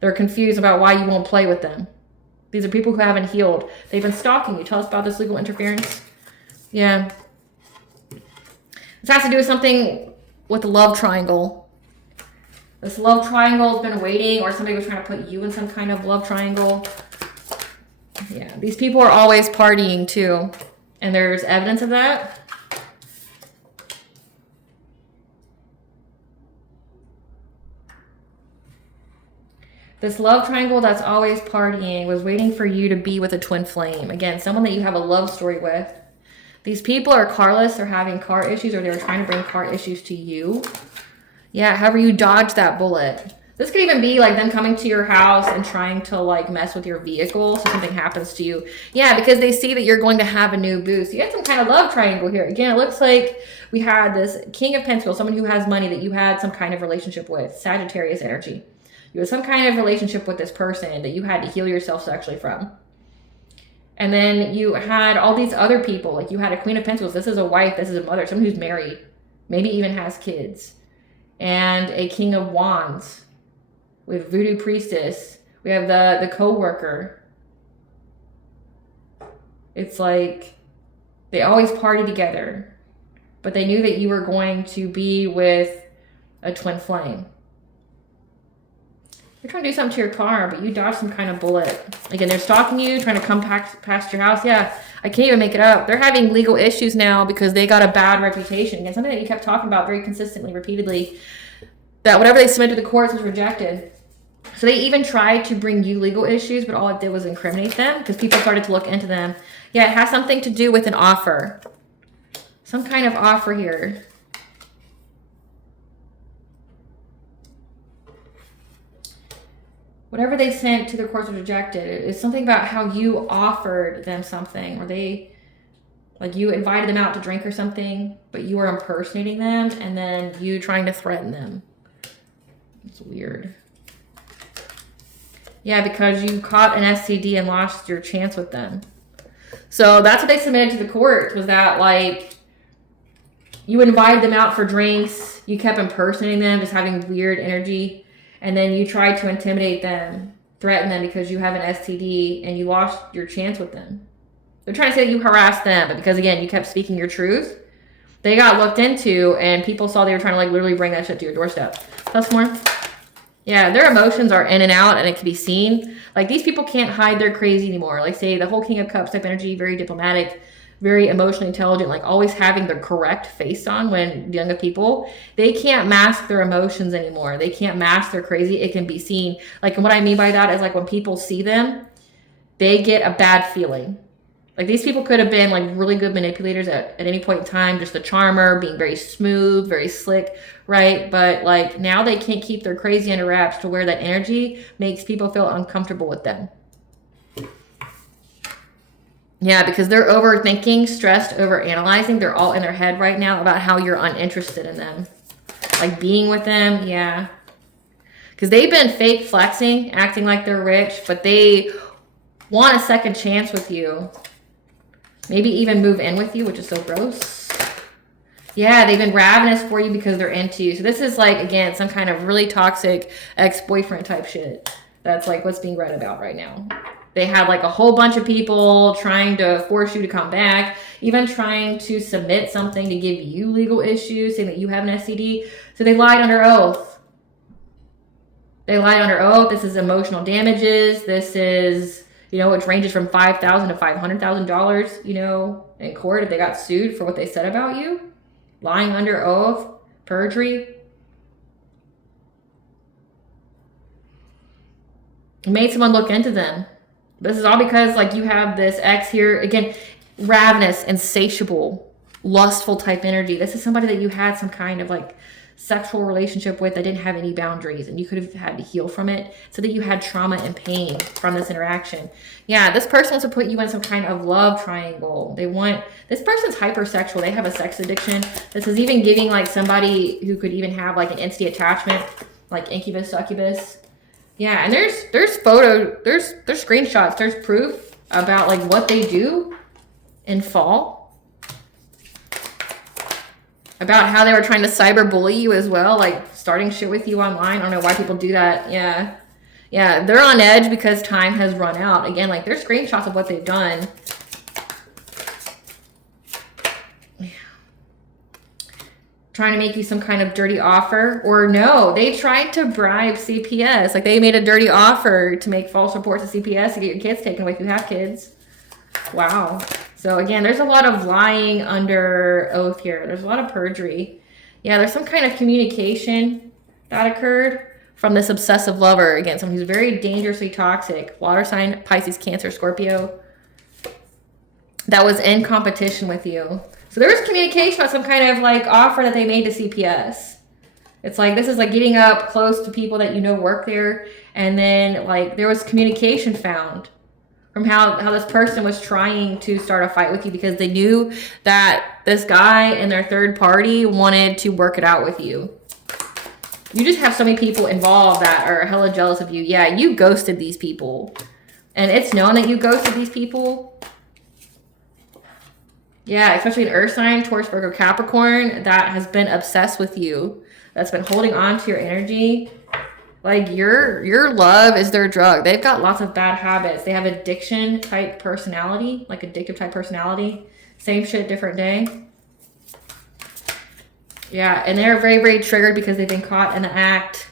They're confused about why you won't play with them. These are people who haven't healed. They've been stalking you. Tell us about this legal interference. Yeah. This has to do with something with the love triangle. This love triangle has been waiting, or somebody was trying to put you in some kind of love triangle. Yeah, these people are always partying too. And there's evidence of that. This love triangle that's always partying was waiting for you to be with a twin flame. Again, someone that you have a love story with. These people are carless or having car issues, or they were trying to bring car issues to you. Yeah, however you dodge that bullet. This could even be like them coming to your house and trying to like mess with your vehicle so something happens to you. Yeah, because they see that you're going to have a new boost. You had some kind of love triangle here. Again, it looks like we had this King of Pentacles, someone who has money that you had some kind of relationship with. Sagittarius energy. You had some kind of relationship with this person that you had to heal yourself sexually from. And then you had all these other people. Like you had a Queen of Pentacles. This is a wife. This is a mother. Someone who's married. Maybe even has kids. And a King of Wands with Voodoo Priestess. We have the co-worker. It's like they always party together. But they knew that you were going to be with a twin flame. They're trying to do something to your car, but you dodged some kind of bullet. Again, they're stalking you, trying to come past your house. Yeah, I can't even make it up. They're having legal issues now because they got a bad reputation. Again, something that you kept talking about very consistently, repeatedly, that whatever they submitted to the courts was rejected. So they even tried to bring you legal issues, but all it did was incriminate them because people started to look into them. Yeah, it has something to do with an offer. Some kind of offer here. Whatever they sent to the courts was rejected. It's something about how you offered them something, or they, like you invited them out to drink or something, but you were impersonating them, and then you trying to threaten them. It's weird. Yeah, because you caught an STD and lost your chance with them. So that's what they submitted to the court, was that like you invited them out for drinks, you kept impersonating them, just having weird energy. And then you tried to intimidate them, threaten them because you have an STD and you lost your chance with them. They're trying to say that you harassed them, but because, again, you kept speaking your truth, they got looked into and people saw they were trying to, like, literally bring that shit to your doorstep. Plus more. Yeah, their emotions are in and out and it can be seen. Like, these people can't hide their crazy anymore. Like, say, the whole King of Cups type energy, very diplomatic, very emotionally intelligent, like always having the correct face on when dealing with people. They can't mask their emotions anymore. They can't mask their crazy. It can be seen. Like, and what I mean by that is like when people see them, they get a bad feeling. Like these people could have been like really good manipulators at any point in time, just a charmer, being very smooth, very slick, right? But like now they can't keep their crazy under wraps to where that energy makes people feel uncomfortable with them. Yeah, because they're overthinking, stressed, overanalyzing. They're all in their head right now about how you're uninterested in them. Like being with them, yeah. Because they've been fake flexing, acting like they're rich, but they want a second chance with you. Maybe even move in with you, which is so gross. Yeah, they've been ravenous for you because they're into you. So this is like, again, some kind of really toxic ex-boyfriend type shit. That's like what's being read about right now. They had like a whole bunch of people trying to force you to come back, even trying to submit something to give you legal issues, saying that you have an STD. So they lied under oath. They lied under oath. This is emotional damages. This is, you know, which ranges from $5,000 to $500,000, you know, in court if they got sued for what they said about you. Lying under oath, perjury. It made someone look into them. This is all because like you have this ex here, again, ravenous, insatiable, lustful type energy. This is somebody that you had some kind of like sexual relationship with that didn't have any boundaries, and you could have had to heal from it, so that you had trauma and pain from this interaction. Yeah, this person wants to put you in some kind of love triangle. This person's hypersexual. They have a sex addiction. This is even giving like somebody who could even have like an entity attachment, like incubus, succubus. Yeah, and there's screenshots, there's proof about like what they do in fall. About how they were trying to cyberbully you as well, like starting shit with you online. I don't know why people do that. Yeah. Yeah, they're on edge because time has run out. Again, like there's screenshots of what they've done. Trying to make you some kind of dirty offer, or no, they tried to bribe CPS. Like they made a dirty offer to make false reports to CPS to get your kids taken away if you have kids. Wow. So again, there's a lot of lying under oath here. There's a lot of perjury. Yeah, there's some kind of communication that occurred from this obsessive lover. Again, someone who's very dangerously toxic. Water sign, Pisces, Cancer, Scorpio. That was in competition with you. So there was communication about some kind of like offer that they made to CPS. It's like, this is like getting up close to people that you know work there. And then like there was communication found from how this person was trying to start a fight with you because they knew that this guy and their third party wanted to work it out with you. You just have so many people involved that are hella jealous of you. Yeah, you ghosted these people. And it's known that you ghosted these people. Yeah, especially an earth sign, Taurus, Virgo, Capricorn, that has been obsessed with you. That's been holding on to your energy. Like your love is their drug. They've got lots of bad habits. They have addiction type personality, like addictive type personality. Same shit, different day. Yeah, and they're very, very triggered because they've been caught in the act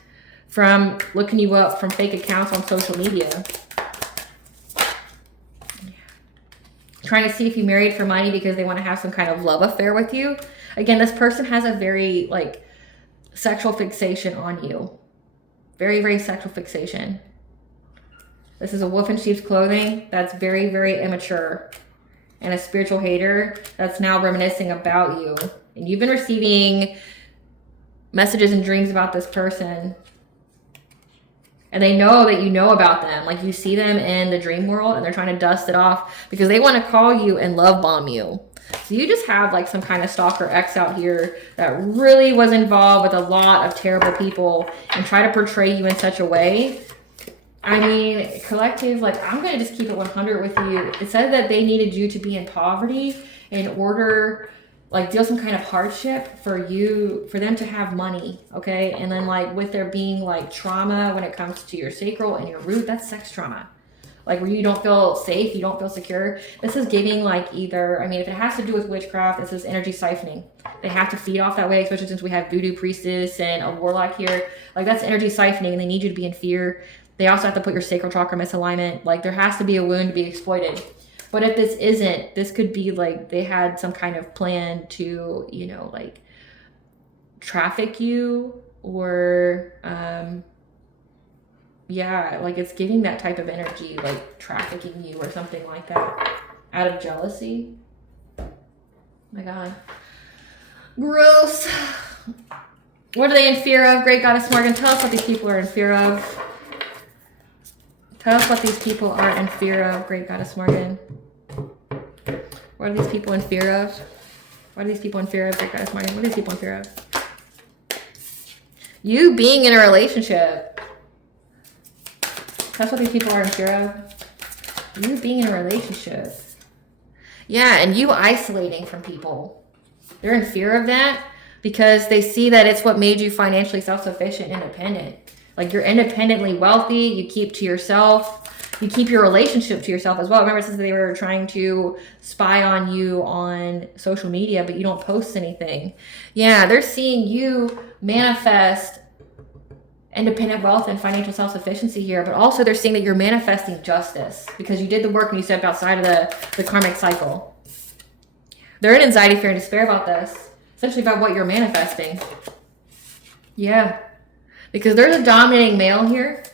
from looking you up from fake accounts on social media. Trying to see if you married for money because they want to have some kind of love affair with you. Again, this person has a very like sexual fixation on you. Very, very sexual fixation. This is a wolf in sheep's clothing that's very, very immature. And a spiritual hater that's now reminiscing about you. And you've been receiving messages and dreams about this person. And they know that you know about them. Like you see them in the dream world and they're trying to dust it off because they want to call you and love bomb you. So you just have like some kind of stalker ex out here that really was involved with a lot of terrible people and try to portray you in such a way. I mean, collective, like I'm going to just keep it 100 with you. It said that they needed you to be in poverty in order like deal some kind of hardship for them to have money, okay? And then like with there being like trauma when it comes to your sacral and your root, that's sex trauma. Like where you don't feel safe, you don't feel secure. This is giving like either, I mean, if it has to do with witchcraft, this is energy siphoning. They have to feed off that way, especially since we have voodoo priestess and a warlock here. Like that's energy siphoning and they need you to be in fear. They also have to put your sacral chakra misalignment. Like there has to be a wound to be exploited. But if this isn't, this could be like they had some kind of plan to, you know, like traffic you or, yeah, like it's giving that type of energy, like trafficking you or something like that out of jealousy. Oh my God. Gross. What are they in fear of? Great Goddess Morgan, tell us what these people are in fear of. Tell us what these people are in fear of, Great Goddess Morgan. What are these people in fear of? What are these people in fear of, Great Goddess Morgan? What are these people in fear of? You being in a relationship. That's what these people are in fear of. You being in a relationship. Yeah, and you isolating from people. They're in fear of that because they see that it's what made you financially self-sufficient, independent. Like you're independently wealthy, you keep to yourself, you keep your relationship to yourself as well. Remember, since they were trying to spy on you on social media, but you don't post anything. Yeah, they're seeing you manifest independent wealth and financial self-sufficiency here, but also they're seeing that you're manifesting justice because you did the work and you stepped outside of the karmic cycle. They're in anxiety, fear, and despair about this, essentially about what you're manifesting. Yeah. Because there's a dominating male here.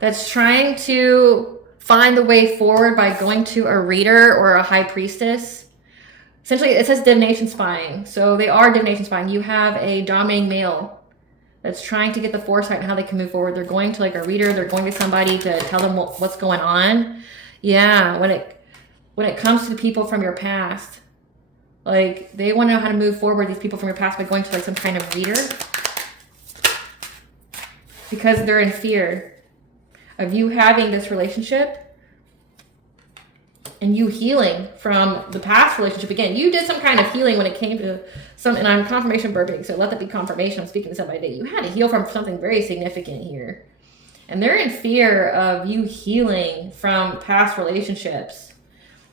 that's trying to find the way forward by going to a reader or a high priestess. Essentially, it says divination spying. So they are divination spying. You have a dominating male that's trying to get the foresight on how they can move forward. They're going to like a reader. They're going to somebody to tell them what's going on. Yeah, when it comes to the people from your past, like they want to know how to move forward, these people from your past, by going to like some kind of reader. Because they're in fear of you having this relationship and you healing from the past relationship. Again, you did some kind of healing when it came to some, and I'm confirmation burping, so let that be confirmation. I'm speaking to somebody. You had to heal from something very significant here. And they're in fear of you healing from past relationships.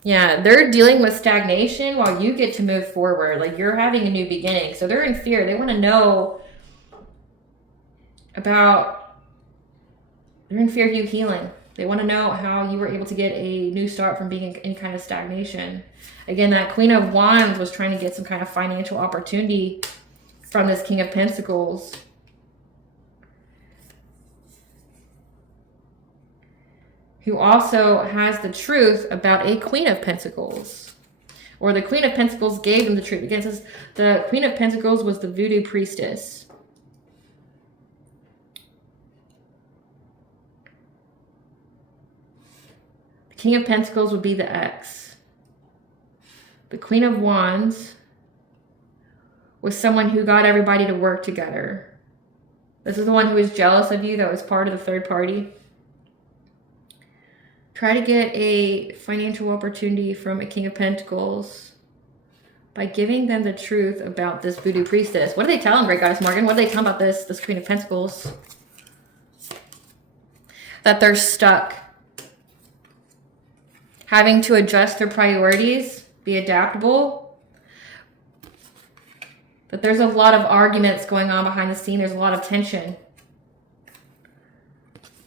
Yeah, they're dealing with stagnation while you get to move forward. Like you're having a new beginning. So they're in fear. They want to know about, they're in fear of you healing. They want to know how you were able to get a new start from being in any kind of stagnation. Again, that Queen of Wands was trying to get some kind of financial opportunity from this King of Pentacles. Who also has the truth about a Queen of Pentacles. Or the Queen of Pentacles gave them the truth. Again, it says the Queen of Pentacles was the voodoo priestess. King of Pentacles would be the ex. The Queen of Wands was someone who got everybody to work together. This is the one who was jealous of you, that was part of the third party. Try to get a financial opportunity from a King of Pentacles by giving them the truth about this voodoo priestess. What do they tell him, Great Goddess Morgan? What do they tell him about this Queen of Pentacles? That they're stuck. Having to adjust their priorities, be adaptable. That there's a lot of arguments going on behind the scene. There's a lot of tension.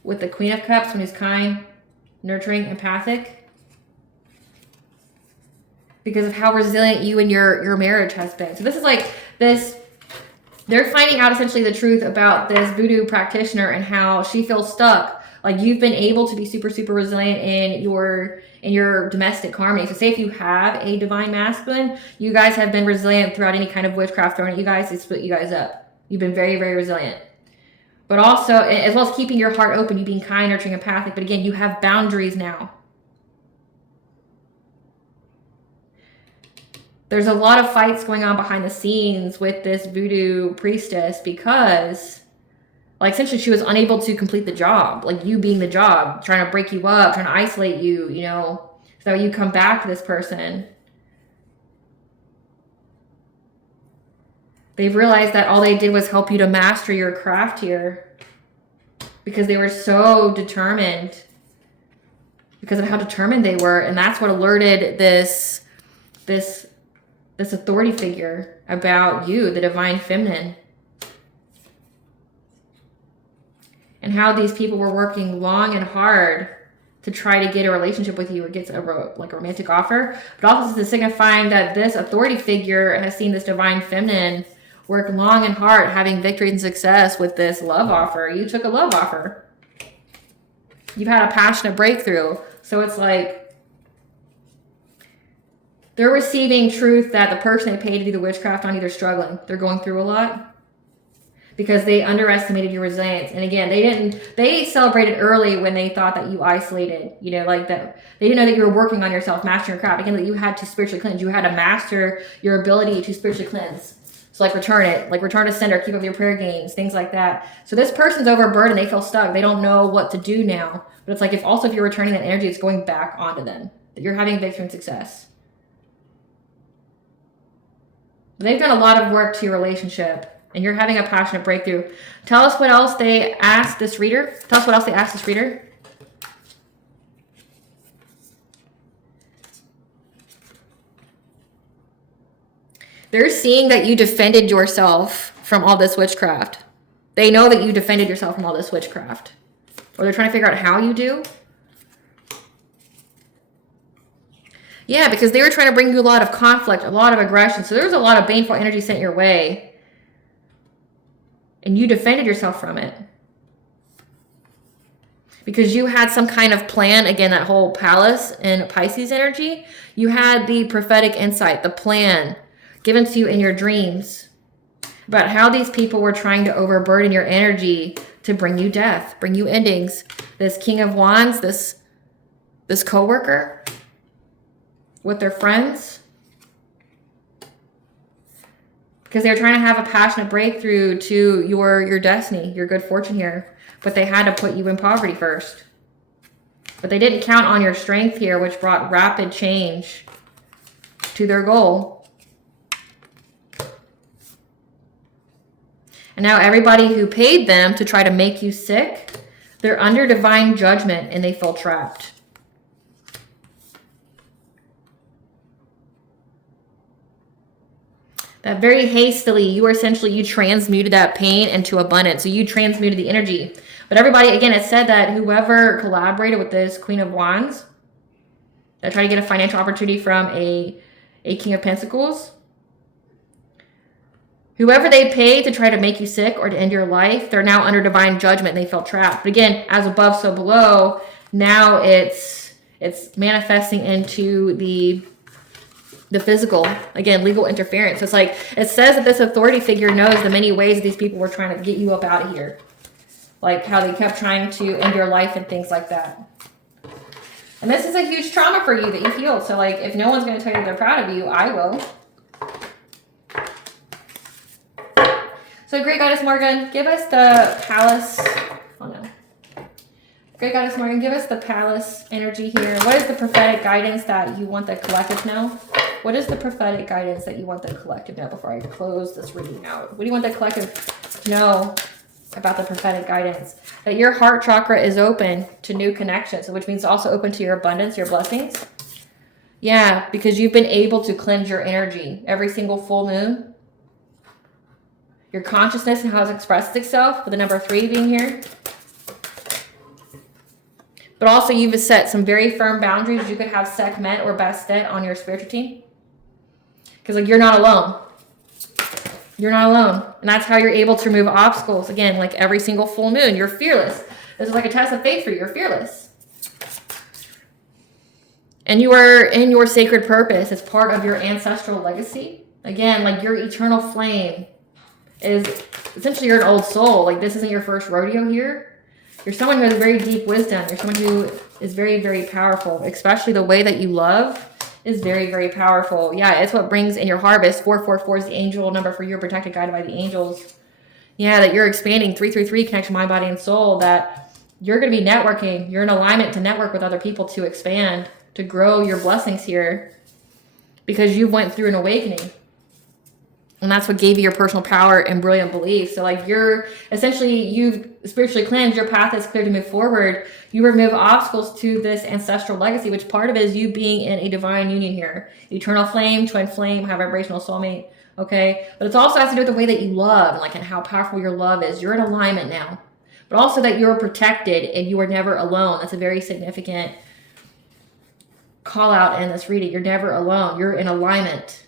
With the Queen of Cups, when he's kind, nurturing, empathic. Because of how resilient you and your marriage has been. So this is like this, they're finding out essentially the truth about this voodoo practitioner and how she feels stuck. Like you've been able to be super, super resilient in your domestic harmony. So say if you have a divine masculine, you guys have been resilient throughout any kind of witchcraft thrown at you guys. They split you guys up. You've been very, very resilient. But also, as well as keeping your heart open, you being kind, nurturing, empathic. But again, you have boundaries now. There's a lot of fights going on behind the scenes with this voodoo priestess because, like, essentially she was unable to complete the job. Like, you being the job, trying to break you up, trying to isolate you, you know, so you come back to this person. They've realized that all they did was help you to master your craft here because they were so determined because of how determined they were. And that's what alerted this authority figure about you, the divine feminine. And how these people were working long and hard to try to get a relationship with you or get a romantic offer. But also this is signifying that this authority figure has seen this divine feminine work long and hard, having victory and success with this love offer. You took a love offer. You've had a passionate breakthrough. So it's like they're receiving truth that the person they paid to do the witchcraft on, either struggling, they're going through a lot because they underestimated your resilience. And again, they celebrated early when they thought that you isolated, you know, like that. They didn't know that you were working on yourself, mastering your craft. Again, that you had to spiritually cleanse. You had to master your ability to spiritually cleanse. So like return to sender, keep up your prayer games, things like that. So this person's overburdened, they feel stuck. They don't know what to do now. But it's like if you're returning that energy, it's going back onto them. That you're having victory and success. They've done a lot of work to your relationship and you're having a passionate breakthrough. Tell us what else they asked this reader. Tell us what else they asked this reader. They're seeing that you defended yourself from all this witchcraft. They know that you defended yourself from all this witchcraft. Or they're trying to figure out how you do. Yeah, because they were trying to bring you a lot of conflict, a lot of aggression. So there was a lot of baneful energy sent your way. And you defended yourself from it. because you had some kind of plan. Again, that whole Pallas and Pisces energy, you had the prophetic insight, the plan given to you in your dreams about how these people were trying to overburden your energy to bring you death, bring you endings. This King of Wands, this coworker with their friends, because they're trying to have a passionate breakthrough to your destiny, your good fortune here. But they had to put you in poverty first. But they didn't count on your strength here, which brought rapid change to their goal. And now everybody who paid them to try to make you sick, they're under divine judgment and they feel trapped. That very hastily, you transmuted that pain into abundance. So you transmuted the energy. But everybody, again, it said that whoever collaborated with this Queen of Wands, that tried to get a financial opportunity from a King of Pentacles, whoever they paid to try to make you sick or to end your life, they're now under divine judgment and they felt trapped. But again, as above, so below, now it's manifesting into the physical, again, legal interference. It's like, it says that this authority figure knows the many ways these people were trying to get you up out of here. Like how they kept trying to end your life and things like that. And this is a huge trauma for you that you feel. So like, if no one's going to tell you they're proud of you, I will. So Great Goddess Morgan, give us the Pallas. Oh no. Great Goddess Morgan, give us the Pallas energy here. What is the prophetic guidance that you want the collective to know? What is the prophetic guidance that you want the collective to know before I close this reading out? What do you want the collective to know about the prophetic guidance? That your heart chakra is open to new connections, which means also open to your abundance, your blessings. Yeah, because you've been able to cleanse your energy every single full moon. Your consciousness and how it's expressed itself, with the number 3 being here. But also you've set some very firm boundaries. You could have Sekhmet or Bastet on your spiritual team. Because like, you're not alone. You're not alone. And that's how you're able to remove obstacles. Again, like every single full moon, you're fearless. This is like a test of faith for you. You're fearless. And you are in your sacred purpose. It's part of your ancestral legacy. Again, like your eternal flame is essentially, you're an old soul. Like this isn't your first rodeo here. You're someone who has very deep wisdom. You're someone who is very, very powerful. Especially the way that you love is very, very powerful. Yeah, it's what brings in your harvest. 444 is the angel number for your protected, guided by the angels. Yeah, that you're expanding. 333 connection mind, body, and soul. That you're going to be networking. You're in alignment to network with other people to expand, to grow your blessings here, because you went through an awakening. And that's what gave you your personal power and brilliant belief. So like you're essentially, you've spiritually cleansed, your path is clear to move forward. You remove obstacles to this ancestral legacy, which part of it is you being in a divine union here. Eternal flame, twin flame, high vibrational soulmate. Okay. But it also has to do with the way that you love and like, and how powerful your love is. You're in alignment now, but also that you're protected and you are never alone. That's a very significant call out in this reading. You're never alone. You're in alignment.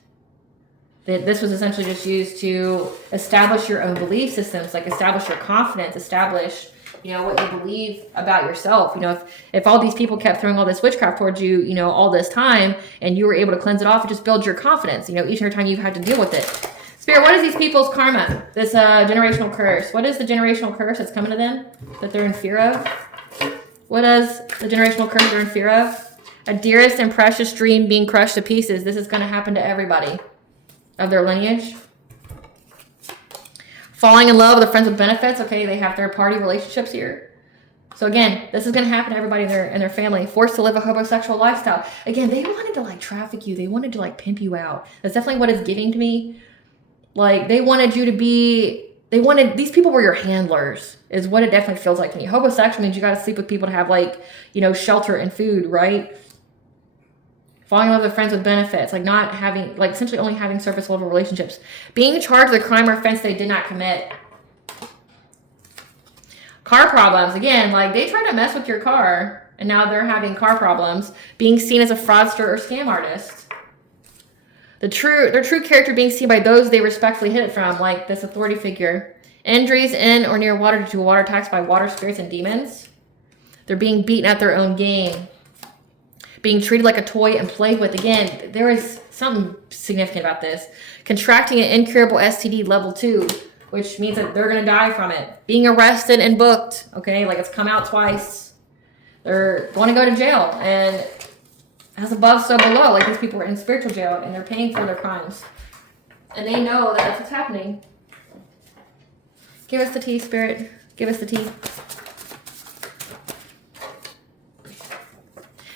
This was essentially just used to establish your own belief systems, like establish your confidence, establish, you know, what you believe about yourself. You know, if all these people kept throwing all this witchcraft towards you, you know, all this time, and you were able to cleanse it off, it just builds your confidence, you know, each and every time you've had to deal with it. Spirit, what is these people's karma? This generational curse. What is the generational curse that's coming to them that they're in fear of? What is the generational curse they're in fear of? A dearest and precious dream being crushed to pieces. This is going to happen to everybody of their lineage. Falling in love with their friends with benefits. Okay, they have third party relationships here. So again, this is going to happen to everybody in their family. Forced to live a homosexual lifestyle. Again, they wanted to like traffic you. They wanted to like pimp you out. That's definitely what it's giving to me. Like they wanted you to be, these people were your handlers is what it definitely feels like to me. Homosexual means you got to sleep with people to have like, you know, shelter and food, right? Falling in love with friends with benefits, like not having, like essentially only having surface level relationships. Being charged with a crime or offense they did not commit. Car problems, again, like they tried to mess with your car and now they're having car problems. Being seen as a fraudster or scam artist. Their true character being seen by those they respectfully hid it from, like this authority figure. Injuries in or near water due to water attacks by water spirits and demons. They're being beaten at their own game, being treated like a toy and played with. Again, there is something significant about this. Contracting an incurable STD level 2, which means that they're going to die from it. Being arrested and booked, okay? Like it's come out twice. They're going to go to jail. And as above, so below. Like these people are in spiritual jail and they're paying for their crimes. And they know that that's what's happening. Give us the tea, Spirit. Give us the tea.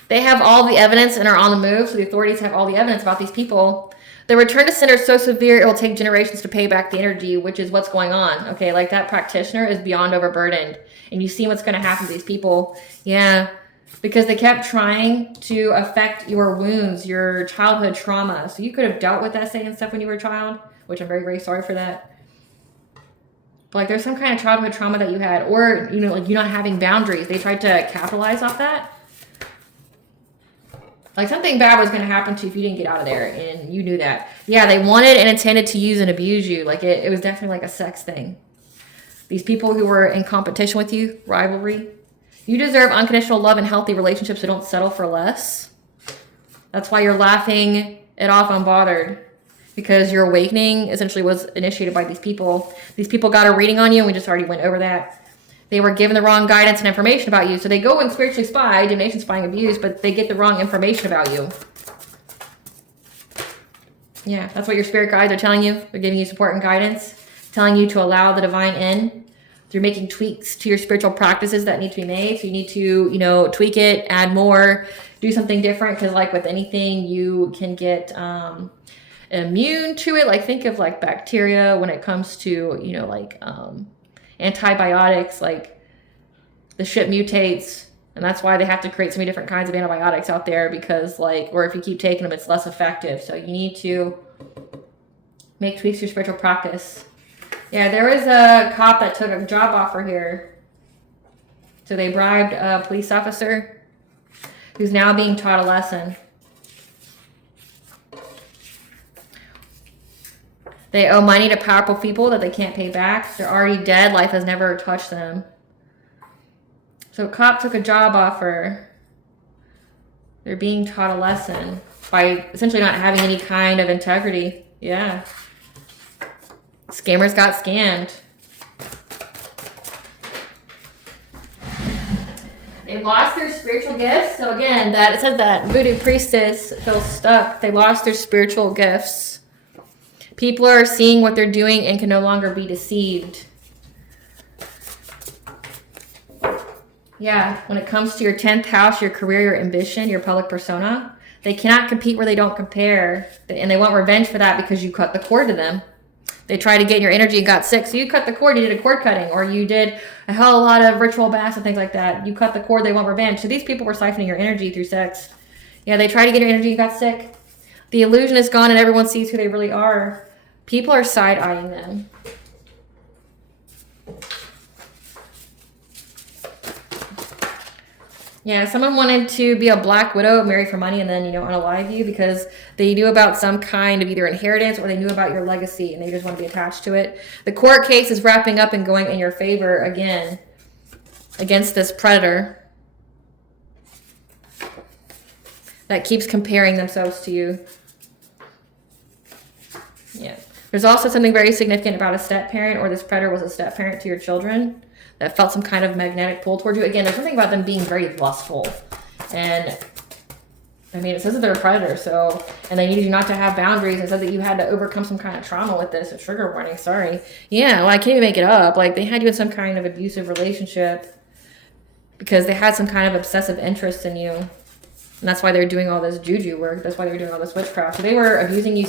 They have all the evidence and are on the move, so the authorities have all the evidence about these people. The return to sender is so severe, it will take generations to pay back the energy, which is what's going on. Okay, like that practitioner is beyond overburdened. And you see what's going to happen to these people. Yeah, because they kept trying to affect your wounds, your childhood trauma. So you could have dealt with SA and stuff when you were a child, which I'm very, very sorry for that. But like there's some kind of childhood trauma that you had, or, you know, like you not having boundaries. They tried to capitalize off that. Like something bad was going to happen to you if you didn't get out of there, and you knew that. Yeah, they wanted and intended to use and abuse you. Like it was definitely like a sex thing. These people who were in competition with you, rivalry. You deserve unconditional love and healthy relationships, so don't settle for less. That's why you're laughing it off unbothered, because your awakening essentially was initiated by these people. These people got a reading on you, and we just already went over that. They were given the wrong guidance and information about you. So they go and spiritually spy, divination spying, abuse, but they get the wrong information about you. Yeah, that's what your spirit guides are telling you. They're giving you support and guidance, telling you to allow the divine in. They're making tweaks to your spiritual practices that need to be made. So you need to, you know, tweak it, add more, do something different. Because like with anything, you can get immune to it. Like think of like bacteria when it comes to, you know, like antibiotics. Like the shit mutates, and that's why they have to create so many different kinds of antibiotics out there, because like, or if you keep taking them, it's less effective. So you need to make tweaks to your spiritual practice. Yeah, there was a cop that took a job offer here. So they bribed a police officer who's now being taught a lesson. They owe money to powerful people that they can't pay back. They're already dead. Life has never touched them. So a cop took a job offer. They're being taught a lesson by essentially not having any kind of integrity. Yeah. Scammers got scammed. They lost their spiritual gifts. So again, that it says that voodoo priestess feels stuck. They lost their spiritual gifts. People are seeing what they're doing and can no longer be deceived. Yeah, when it comes to your 10th house, your career, your ambition, your public persona, they cannot compete where they don't compare. And they want revenge for that because you cut the cord to them. They tried to get in your energy and got sick. So you cut the cord, you did a cord cutting, or you did a hell of a lot of ritual baths and things like that. You cut the cord, they want revenge. So these people were siphoning your energy through sex. Yeah, they tried to get your energy and got sick. The illusion is gone and everyone sees who they really are. People are side-eyeing them. Yeah, someone wanted to be a black widow, marry for money, and then, unalive you because they knew about some kind of either inheritance or they knew about your legacy and they just want to be attached to it. The court case is wrapping up and going in your favor again against this predator that keeps comparing themselves to you. Yeah. There's also something very significant about a step-parent, or this predator was a step-parent to your children that felt some kind of magnetic pull towards you. Again, there's something about them being very lustful. And, it says that they're a predator, so, and they needed you not to have boundaries, and said that you had to overcome some kind of trauma with this. A trigger warning, sorry. Yeah, well, I can't even make it up. Like, they had you in some kind of abusive relationship because they had some kind of obsessive interest in you. And that's why they're doing all this juju work. That's why they were doing all this witchcraft. So they were abusing you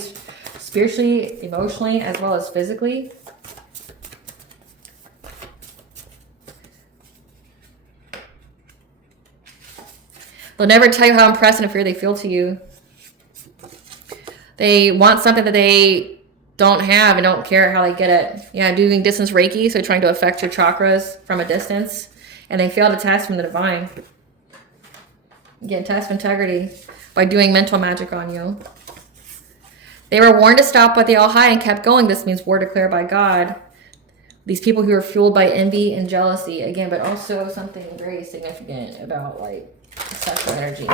spiritually, emotionally, as well as physically. They'll never tell you how impressed and fear they feel to you. They want something that they don't have and don't care how they get it. Yeah, doing distance Reiki, so trying to affect your chakras from a distance. And they fail to test from the divine. Again, test integrity by doing mental magic on you. They were warned to stop, but they all high and kept going. This means war declared by God. These people who are fueled by envy and jealousy, again, but also something very significant about like sexual energy.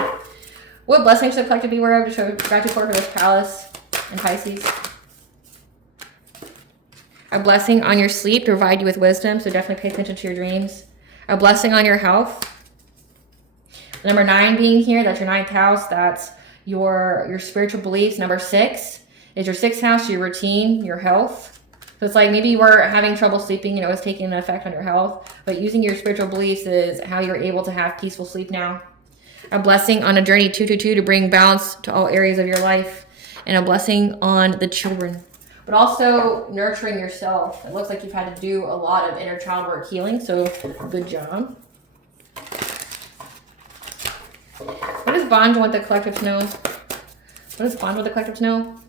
What blessings should the collective be aware of to show gratitude for this Pallas and Pisces? A blessing on your sleep to provide you with wisdom, so definitely pay attention to your dreams. A blessing on your health. Number 9 being here, that's your 9th house. That's your spiritual beliefs. Number 6 is your 6th house, your routine, your health. So it's like maybe you were having trouble sleeping, you know, it's taking an effect on your health. But using your spiritual beliefs is how you're able to have peaceful sleep now. A blessing on a journey 222 to bring balance to all areas of your life. And a blessing on the children. But also nurturing yourself. It looks like you've had to do a lot of inner child work healing, so good job. What does Bond want the collective to know? What does Bond want the collective to know?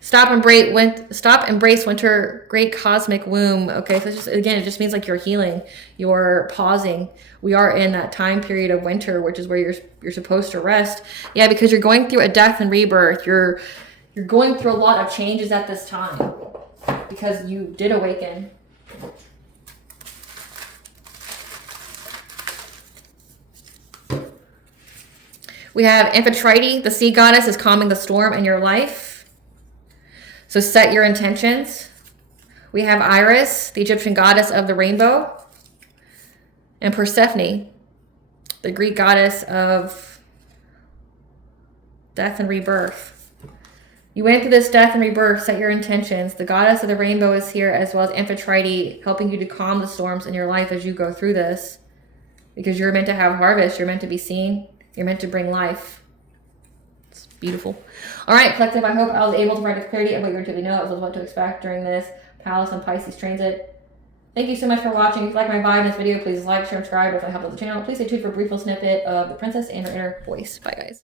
Stop, embrace winter, great cosmic womb. Okay, so it's just, again, it just means like you're healing, you're pausing. We are in that time period of winter, which is where you're supposed to rest. Yeah, because you're going through a death and rebirth. You're going through a lot of changes at this time because you did awaken. We have Amphitrite, the sea goddess, is calming the storm in your life. So set your intentions. We have Iris, the Egyptian goddess of the rainbow. And Persephone, the Greek goddess of death and rebirth. You went through this death and rebirth, set your intentions. The goddess of the rainbow is here, as well as Amphitrite, helping you to calm the storms in your life as you go through this. Because you're meant to have harvest. You're meant to be seen. You're meant to bring life. It's beautiful. All right, collective, I hope I was able to provide clarity of what you really know, as well as what to expect during this Pallas and Pisces transit. Thank you so much for watching. If you like my vibe in this video, please like, share, and subscribe. If I helped with the channel, please stay tuned for a brief little snippet of the princess and her inner voice. Bye, guys.